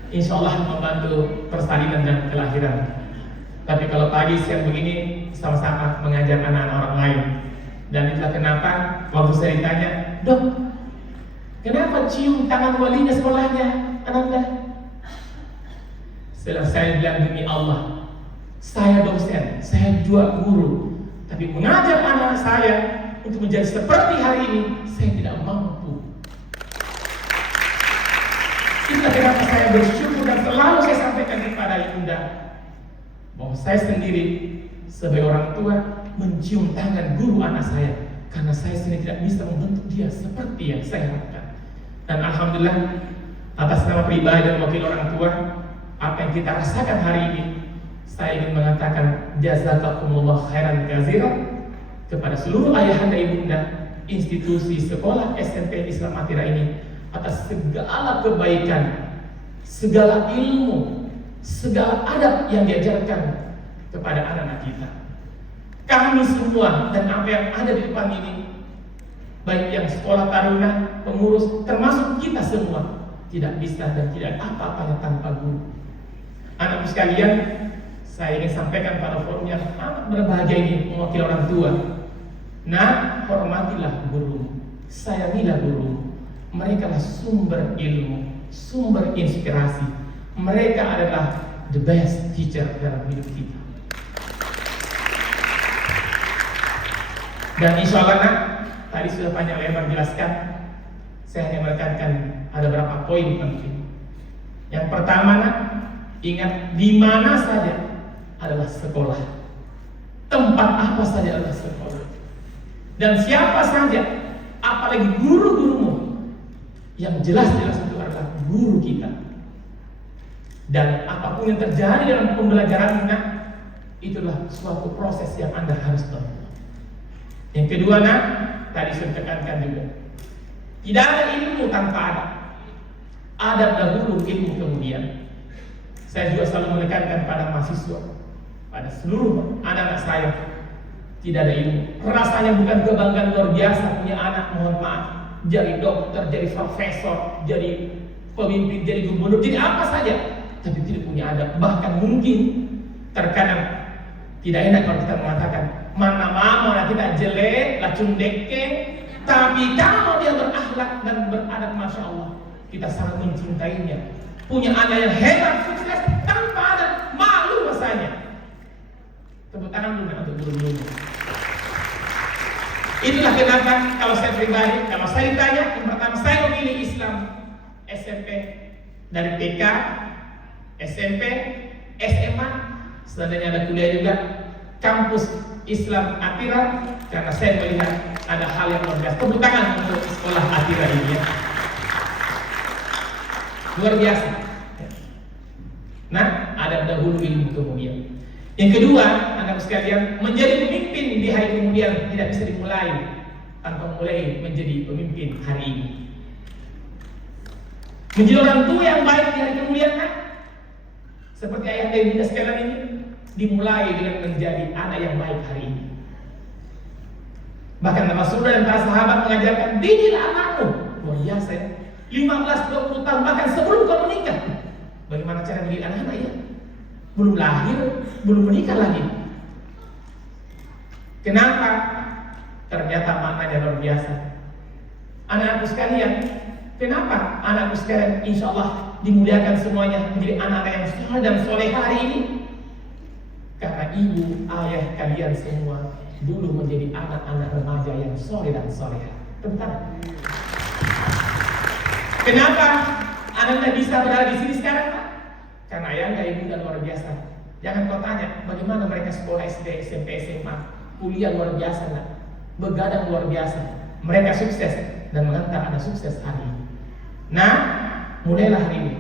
insya Allah membantu persalinan dan kelahiran. Tapi kalau pagi siang begini sama-sama mengajar anak-anak orang lain. Dan itulah kenapa waktu saya ditanya, dok, kenapa cium tangan walinya sekolahnya ananda? Setelah saya bilang, demi Allah, saya dosen, saya juga guru, tapi mengajar anak saya untuk menjadi seperti hari ini, saya tidak mampu. Itulah kenapa saya bersyukur dan selalu saya sampaikan kepada ibunda bahwa saya sendiri sebagai orang tua mencium tangan guru anak saya, karena saya sendiri tidak bisa membentuk dia seperti yang saya harapkan. Dan alhamdulillah atas nama pribadi dan wakil orang tua, apa yang kita rasakan hari ini, saya ingin mengatakan jazakumullah khairan katsiran kepada seluruh ayahanda ibunda institusi sekolah SMP Islam Atira ini atas segala kebaikan, segala ilmu, segala adab yang diajarkan kepada anak-anak kita. Kami semua dan apa yang ada di depan ini, baik yang sekolah taruna, pengurus, termasuk kita semua, tidak bisa dan tidak apa-apanya tanpa guru. Anak sekalian, saya ingin sampaikan pada forum yang amat berbahagia ini, mewakili orang tua. Nah, hormatilah guru, sayangilah guru. Mereka adalah sumber ilmu, sumber inspirasi. Mereka adalah the best teacher dalam hidup kita. Dan insya Allah nak, tadi sudah panjang lebar jelaskan. Saya hanya menekankan ada beberapa poin penting. Yang pertama nak, ingat di mana saja adalah sekolah. Tempat apa saja adalah sekolah. Dan siapa saja, apalagi guru-gurumu, yang jelas-jelas itu adalah guru kita. Dan apapun yang terjadi dalam pembelajaran nak, itulah suatu proses yang Anda harus tempuh. Yang kedua nak, tadi saya tekankan juga, tidak ada ilmu tanpa adab. Adab dahulu, ilmu kemudian. Saya juga selalu menekankan pada mahasiswa, pada seluruh anak-anak saya, tidak ada ilmu. Rasanya bukan kebanggaan luar biasa punya anak, mohon maaf, jadi dokter, jadi profesor, jadi pemimpin, jadi gubernur, jadi apa saja, tapi tidak punya adab. Bahkan mungkin terkadang tidak enak kalau kita mengatakan, mana mana kita jelek, lacun dekeng, tapi kalau dia berakhlak dan beradab, masya Allah, kita sangat mencintainya. Punya anak yang hebat, sukses, tanpa adab, malu rasanya. Tepuk tangan dulu untuk guru-guru. Itulah kenapa kalau saya pribadi, kalau saya ditanya, yang pertama saya memilih Islam SMP dari TK, SMP, SMA, seandainya ada kuliah juga, kampus Islam Atira, karena saya melihat ada hal yang luar biasa. Tepuk tangan untuk sekolah Atira ini ya. Luar biasa. Nah, ada dahulu ilmu kemudian. Yang kedua, anak anak-anak sekalian, menjadi pemimpin di hari kemudian tidak bisa dimulai tanpa mulai menjadi pemimpin hari ini. Menjadi orang tua yang baik di hari kemudian kan? Seperti ayah dan bunda sekalian ini dimulai dengan menjadi anak yang baik hari ini. Bahkan Rasulullah dan para sahabat mengajarkan, didilah anakmu. Luar biasa ya. 15-20 tahun bahkan sebelum kau menikah. Bagaimana cara mendidik anak-anak ya? Belum lahir, belum menikah lagi. Kenapa? Ternyata maknanya luar biasa. Anak-anakku sekalian, kenapa anakku sekalian insya Allah dimuliakan semuanya menjadi anak-anak yang soleh dan soleh hari ini? Karena ibu, ayah kalian semua dulu menjadi anak-anak remaja yang soleh dan soleha. Tentang kenapa anak-anak bisa berada di sini sekarang, Pak? Karena ayah dan ibu dan luar biasa. Jangan kau tanya bagaimana mereka sekolah SD, SMP, SMA, kuliah luar biasa, nak. Begadang luar biasa. Mereka sukses dan mengantar anak sukses hari ini. Nah, mulailah hari ini.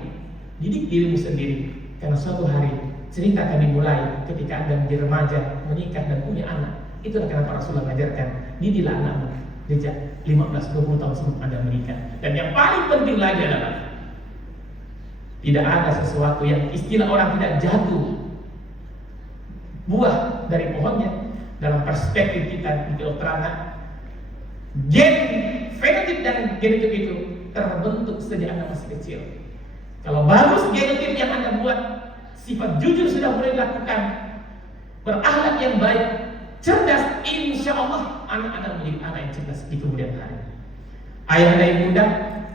Didik dirimu sendiri, karena suatu hari cerita akan dimulai ketika Anda menjadi remaja, menikah dan punya anak. Itulah kenapa Rasulullah mengajarkan, didilah anakmu sejak 15-20 tahun sebelum Anda menikah. Dan yang paling penting lagi adalah tidak ada sesuatu yang istilah orang tidak jatuh buah dari pohonnya. Dalam perspektif kita di kedokteran, gen fenotip dan genotip itu terbentuk sejak Anda masih kecil. Kalau bagus genotip yang Anda buat, sifat jujur sudah mulai dilakukan, berakhlak yang baik, cerdas, insya Allah anak-anak menjadi anak yang cerdas di kemudian hari. Ayah dan bunda,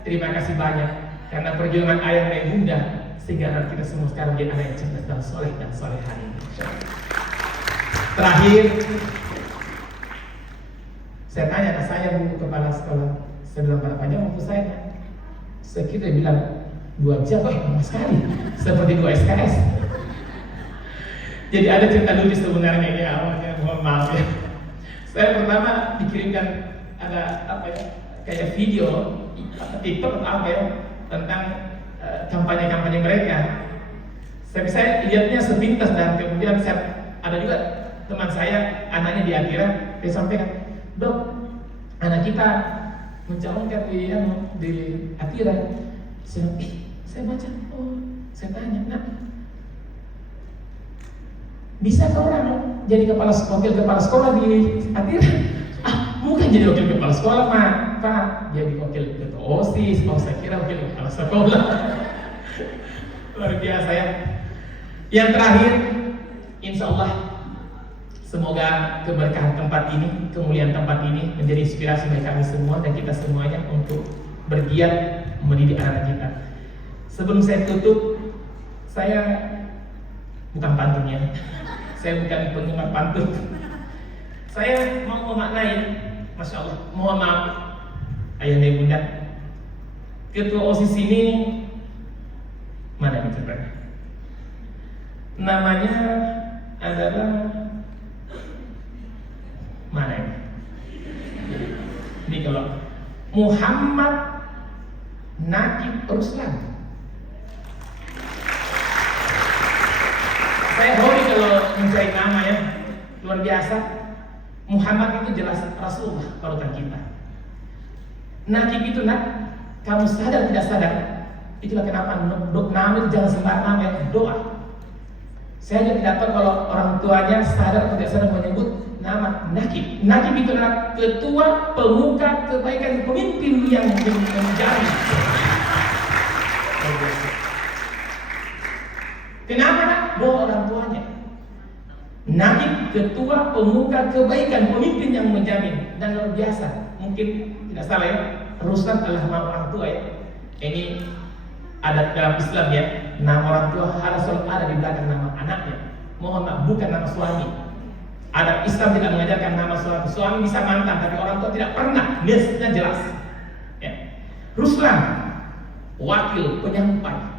terima kasih banyak karena perjuangan ayah dan bunda sehingga anak kita semua sekarang menjadi anak yang cerdas dan soleh hari ini. Terakhir, saya tanya ke saya bu kepala sekolah, saya bilang pada panjang waktu saya kira bilang 2 jam, lama sekali, seperti 2 SKS. Jadi ada cerita lucu sebenarnya ini awalnya, mohon maaf ya. Saya pertama dikirimkan ada apa ya, kayak video TikTok atau apa ya tentang kampanye-kampanye mereka. Saya lihatnya sepintas dan kemudian ada juga teman saya anaknya di akhirat, dia sampaikan, dok, anak kita mencalonkan di akhirat. Saya baca, saya tanya, nak, bisa ke orang jadi wakil kepala sekolah di akhirat? Bukan jadi wakil kepala sekolah, Pak, jadi wakil ketua OSIS. Saya kira wakil kepala sekolah. Luar biasa ya. Yang terakhir, insya Allah semoga keberkahan tempat ini, kemuliaan tempat ini menjadi inspirasi bagi kami semua dan kita semuanya untuk bergiat mendidik anak kita. Sebelum saya tutup, saya bukan pantun ya, saya bukan penggemar pantun. Saya mau memaknai, masya Allah, mohon maaf, ayah dan bunda, ketua OSIS ini mana nih ceritanya? Namanya adalah mana ini? Ini kalau Muhammad Nakib Ruslan. Saya hobi kalau mencari nama ya, luar biasa. Muhammad itu jelas Rasulullah parutan kita. Nakib itu kamu sadar tidak sadar? Itulah kenapa nama itu jangan sembarang nama ya, doa. Saya juga tidak tahu kalau orang tuanya sadar atau tidak sadar menyebut nama Nakib. Nakib itu adalah ketua pemuka kebaikan pemimpin yang menjadi. Kenapa nak? Doa orang tuanya. Nakib ketua pemuka kebaikan pemimpin yang menjamin dan luar biasa. Mungkin tidak salah ya, Ruslan adalah nama orang tua ya. Ini adat dalam Islam ya, nama orang tua harus selalu ada di belakang nama anaknya. Mohon maaf, bukan nama suami. Adat Islam tidak mengajarkan nama suami. Suami bisa mantan, tapi orang tua tidak pernah. Nesnya jelas. Ya. Ruslan, wakil penyampai.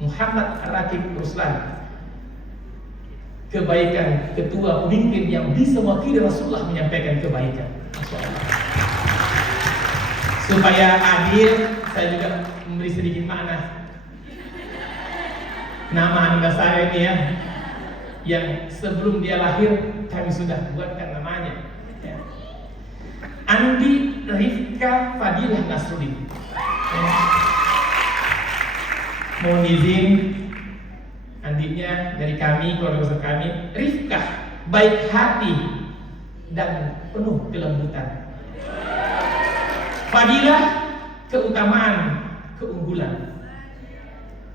Muhammad Rakib Ruslan, kebaikan ketua pemimpin yang bisa mewakili Rasulullah menyampaikan kebaikan. Supaya adil, saya juga memberi sedikit makna. Nama anda saya ini ya, yang sebelum dia lahir kami sudah buatkan namanya, ya. Andi Rifka Fadilah Nasruddin. Ya. Mohon izin, Andinya dari kami, keluarga besar kami, Rifka, baik hati dan penuh kelembutan. Fadilah, keutamaan, keunggulan.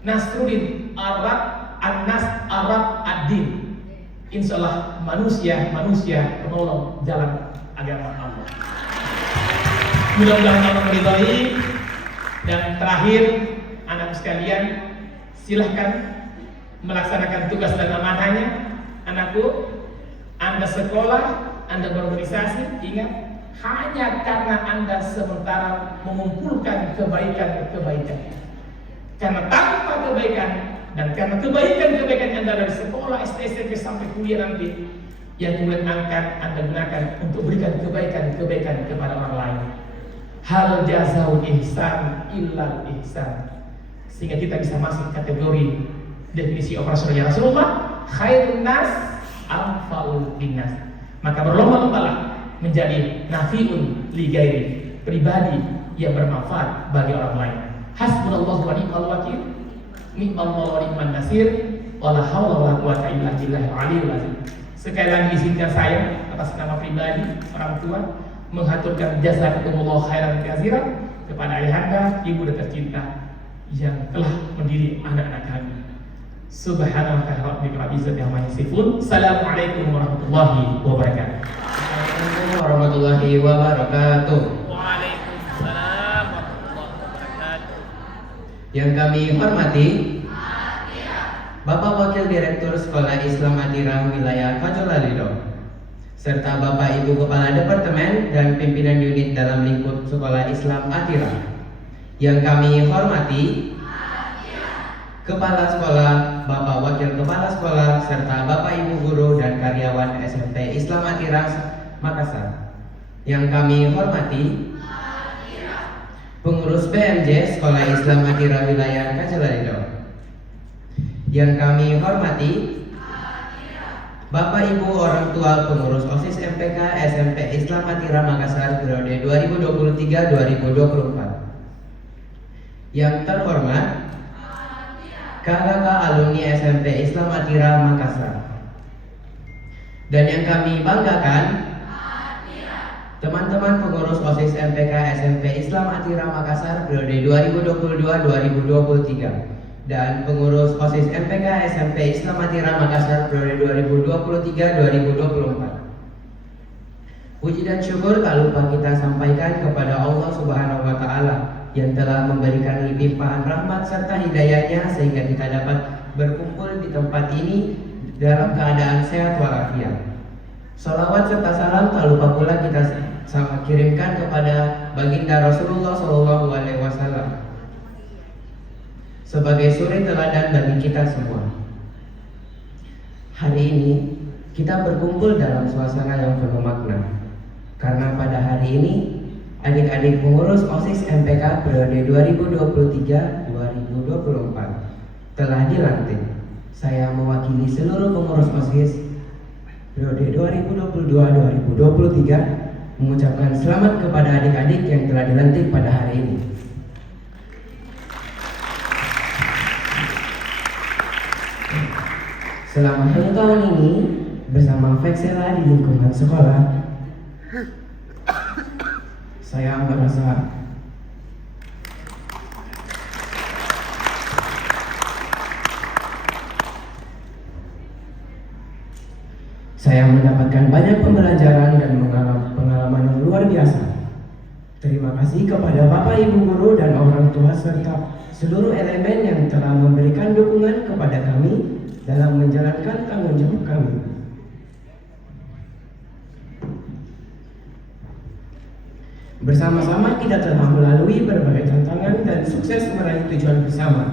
Nasruddin, Arab, An-Nas, Arab, Ad-Din. Insyaallah manusia penolong jalan agama Allah. Mudah-mudahan Allah meridhai. Dan terakhir, anak sekalian, silahkan melaksanakan tugas dan amanahnya. Anakku, Anda sekolah, Anda berorganisasi, ingat, hanya karena Anda sementara mengumpulkan kebaikan-kebaikan. Karena tanpa kebaikan dan karena kebaikan-kebaikan Anda dari sekolah, SD, SMP sampai kuliah nanti, yang kemudian Anda gunakan untuk berikan kebaikan-kebaikan kepada orang lain. Hal jazaul ihsan illal ihsan. Sehingga kita bisa masuk kategori definisi operasional Rasulullah, khairun nas anfa'ul linnas. Maka berlomba-lombalah menjadi nafi'un li ghairi, pribadi yang bermanfaat bagi orang lain. Hasbunallahu wa ni'mal wakil, ni'mal mawla wa ni'man nasir, wala haula wala quwata illa billahil aliyil azim. Sekali lagi izinkan saya atas nama pribadi orang tua menghaturkan jazakumullah khairan katsiran kepada ayahanda, ibu dan tercinta yang telah mendidik anak-anak kami. Subhanallah rabbil izzati amma yasifun. Assalamualaikum warahmatullahi wabarakatuh. Assalamualaikum warahmatullahi wabarakatuh. Waalaikumsalam warahmatullahi wabarakatuh. Yang kami hormati Bapak Wakil Direktur Sekolah Islam Atira Wilayah Kajolalido, serta Bapak Ibu Kepala Departemen dan Pimpinan Unit dalam lingkup Sekolah Islam Atira. Yang kami hormati Kepala Sekolah, Bapak Wakil Kepala Sekolah, serta Bapak Ibu Guru dan karyawan SMP Islam Atira Makassar. Yang kami hormati Pengurus BMJ Sekolah Islam Atira Wilayah Kajolalido. Yang kami hormati Bapak Ibu orang tua pengurus OSIS MPK SMP Islam Atira Makassar periode 2023-2024. Yang terhormat kakak alumni SMP Islam Atira Makassar. Dan yang kami banggakan teman-teman pengurus OSIS MPK SMP Islam Atira Makassar periode 2022-2023 dan pengurus OSIS MPK SMP Islam Atira Makassar periode 2023-2024. Puji dan syukur tak lupa kita sampaikan kepada Allah Subhanahu wa Ta'ala yang telah memberikan limpahan rahmat serta hidayahnya sehingga kita dapat berkumpul di tempat ini dalam keadaan sehat walafiat. Salawat serta salam tak lupa pula kita kirimkan kepada baginda Rasulullah SAW sebagai suri teladan bagi kita semua. Hari ini kita berkumpul dalam suasana yang penuh makna, karena pada hari ini adik-adik pengurus OSIS MPK periode 2023-2024 telah dilantik. Saya mewakili seluruh pengurus OSIS periode 2022-2023 mengucapkan selamat kepada adik-adik yang telah dilantik pada hari ini. Selama 1 tahun ini bersama Vexela di lingkungan sekolah, saya merasa saya mendapatkan banyak pembelajaran dan pengalaman yang luar biasa. Terima kasih kepada Bapak Ibu Guru dan orang tua serta seluruh elemen yang telah memberikan dukungan kepada kami dalam menjalankan tanggung jawab kami. Bersama-sama kita telah melalui berbagai tantangan dan sukses meraih tujuan bersama.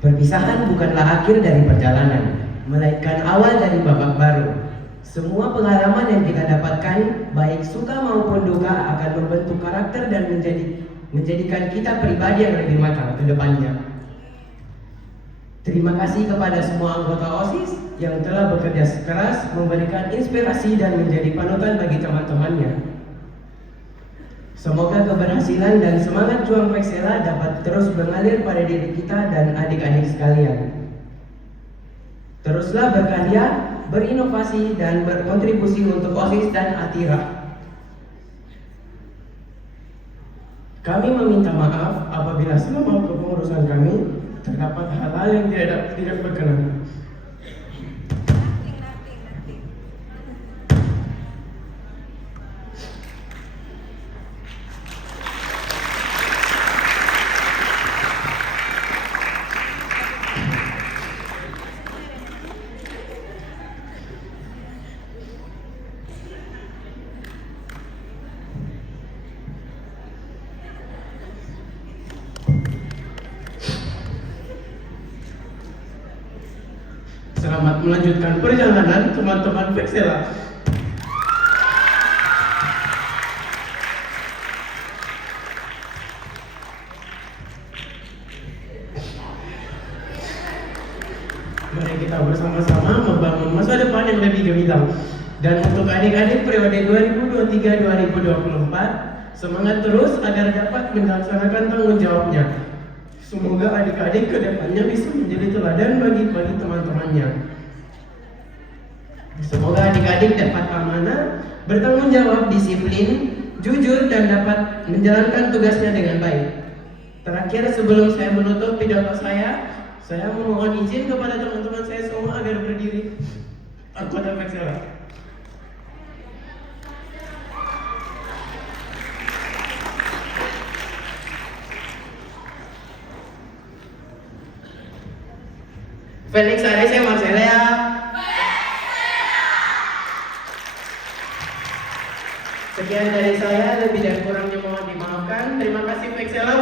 Perpisahan bukanlah akhir dari perjalanan, melainkan awal dari babak baru. Semua pengalaman yang kita dapatkan, baik suka maupun duka, akan membentuk karakter dan menjadikan kita pribadi yang lebih matang ke depannya. Terima kasih kepada semua anggota OSIS yang telah bekerja keras, memberikan inspirasi dan menjadi panutan bagi teman-temannya. Semoga keberhasilan dan semangat juang Vexella dapat terus mengalir pada diri kita dan adik-adik sekalian. Teruslah berkarya, berinovasi, dan berkontribusi untuk OSIS dan ATIRA. Kami meminta maaf apabila selama kepengurusan kami terdapat hal-hal yang tidak berkenan. Selamat melanjutkan perjalanan teman-teman Vexella. Mari kita bersama-sama membangun masa depan yang lebih gemilang. Dan untuk adik-adik periode 2023-2024, semangat terus agar dapat melaksanakan tanggung jawabnya. Semoga adik-adik ke depannya bisa menjadi teladan bagi teman-temannya. Semoga adik-adik dapat amanah, bertanggung jawab, disiplin, jujur, dan dapat menjalankan tugasnya dengan baik. Terakhir, sebelum saya menutup pidato saya memohon izin kepada teman-teman saya semua agar berdiri. Anggota Vexella. Felix Arese Marcelea. Sekian dari saya, lebih dan kurangnya mohon dimaafkan. Terima kasih Vexella.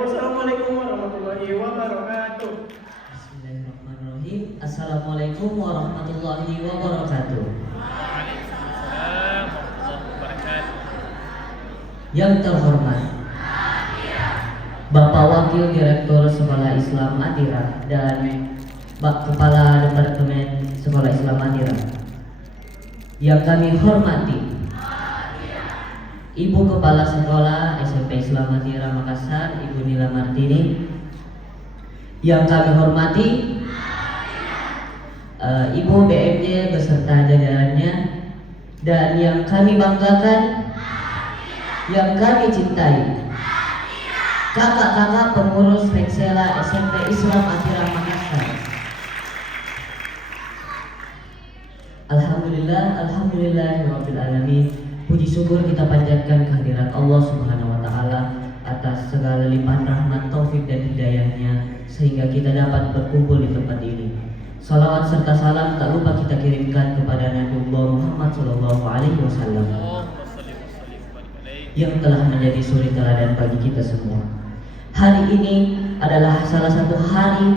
Wassalamualaikum warahmatullahi wabarakatuh. Bismillahirrahmanirrahim. Assalamualaikum warahmatullahi wabarakatuh. Yang terhormat Bapak Wakil Direktur Sekolah Islam ATIRA dan Kepala Departemen Sekolah Islam ATIRA, yang kami hormati Ibu Kepala Sekolah SMP Islam ATIRA Makassar, Ibu Nila Martini, yang kami hormati Ibu BMJ beserta jajarannya, dan yang kami banggakan, yang kami cintai, kakak-kakak pengurus Vexella SMP Islam ATIRA Makassar. Alhamdulillah alamin. Puji syukur kita panjatkan kehadirat Allah Subhanahu wa taala atas segala limpahan rahmat, taufik dan hidayahnya sehingga kita dapat berkumpul di tempat ini. Salawat serta salam tak lupa kita kirimkan kepada Nabiullah Muhammad SAW yang telah menjadi suri teladan bagi kita semua. Hari ini adalah salah satu hari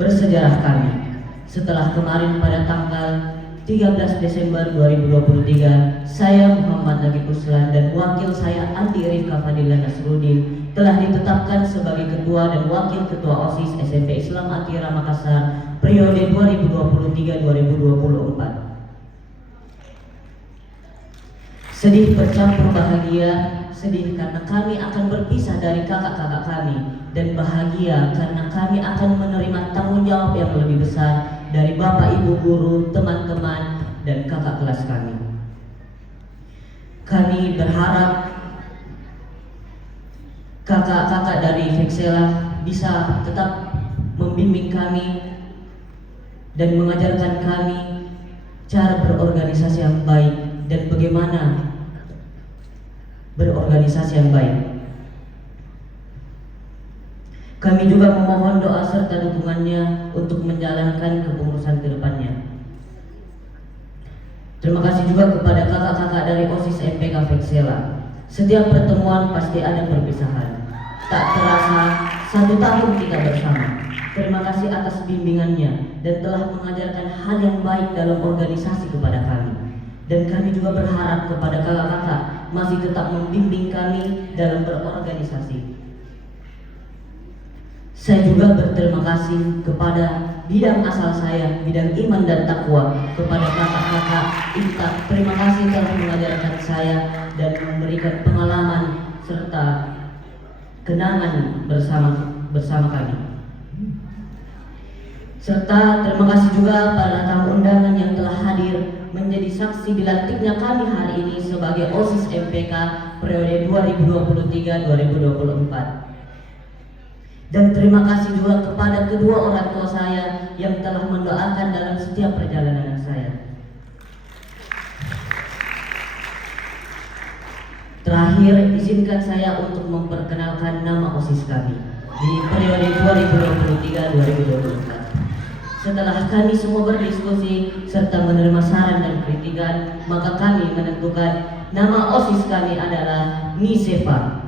bersejarah kami. Setelah kemarin pada tanggal 13 Desember 2023, saya Muhammad Nagib Ruslan dan wakil saya Andi Rifka Fadila Nasruddin telah ditetapkan sebagai ketua dan wakil ketua OSIS SMP Islam ATIRA Makassar periode 2023-2024. Sedih bercampur bahagia, sedih karena kami akan berpisah dari kakak-kakak kami, dan bahagia karena kami akan menerima tanggung jawab yang lebih besar dari bapak ibu guru, teman-teman, dan kakak kelas kami. Kami berharap kakak-kakak dari Vexella bisa tetap membimbing kami dan mengajarkan kami cara berorganisasi yang baik dan bagaimana berorganisasi yang baik. Kami juga memohon doa serta dukungannya untuk menjalankan kepengurusan ke depannya. Terima kasih juga kepada kakak-kakak dari OSIS MPK Vexella. Setiap pertemuan pasti ada perpisahan. Tak terasa 1 tahun kita bersama. Terima berterima kasih atas bimbingannya dan telah mengajarkan hal yang baik dalam organisasi kepada kami. Dan kami juga berharap kepada kakak-kakak masih tetap membimbing kami dalam berorganisasi. Saya juga berterima kasih kepada bidang asal saya, bidang iman dan takwa, kepada kakak-kakak Intak. Terima kasih telah mengajarkan saya dan memberikan pengalaman serta kenangan bersama kami. Serta terima kasih juga pada tamu undangan yang telah hadir menjadi saksi dilantiknya kami hari ini sebagai OSIS MPK periode 2023-2024. Dan terima kasih juga kepada kedua orang tua saya yang telah mendoakan dalam setiap perjalanan saya. Terakhir, izinkan saya untuk memperkenalkan nama OSIS kami di periode 2023-2024. Setelah kami semua berdiskusi serta menerima saran dan kritikan, maka kami menentukan nama OSIS kami adalah Nisepa.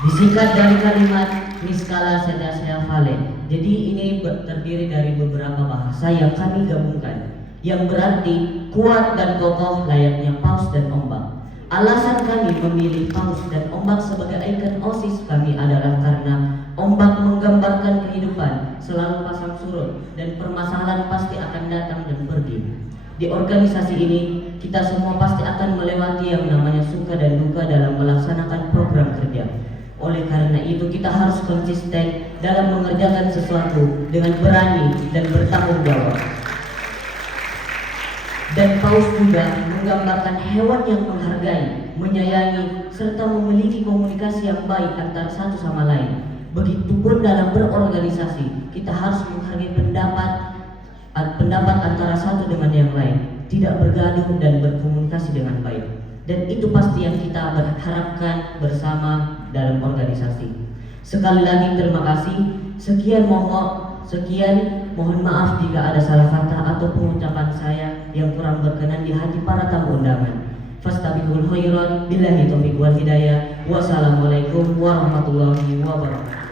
Disingkat dari kalimat Niskala Sedasya Vale. Jadi ini terdiri dari beberapa bahasa yang kami gabungkan, yang berarti kuat dan kokoh layaknya paus dan ombak. Alasan kami memilih paus dan ombak sebagai ikon OSIS kami adalah karena ombak menggambarkan kehidupan, selalu pasang surut, dan permasalahan pasti akan datang dan pergi. Di organisasi ini, kita semua pasti akan melewati yang namanya suka dan duka dalam melaksanakan program kerja. Oleh karena itu, kita harus konsisten dalam mengerjakan sesuatu dengan berani dan bertanggung jawab. Dan paus juga menggambarkan hewan yang menghargai, menyayangi, serta memiliki komunikasi yang baik antara satu sama lain. Begitupun dalam berorganisasi, kita harus menghargai pendapat antara satu dengan yang lain, tidak bergaduh dan berkomunikasi dengan baik. Dan itu pasti yang kita harapkan bersama dalam organisasi. Sekali lagi terima kasih. Sekian mohon maaf jika ada salah kata atau pengucapan saya yang kurang berkenan di hati para tamu undangan. Fastabiqul khairat, billahi taufiq wal hidayah. Wassalamualaikum warahmatullahi wabarakatuh.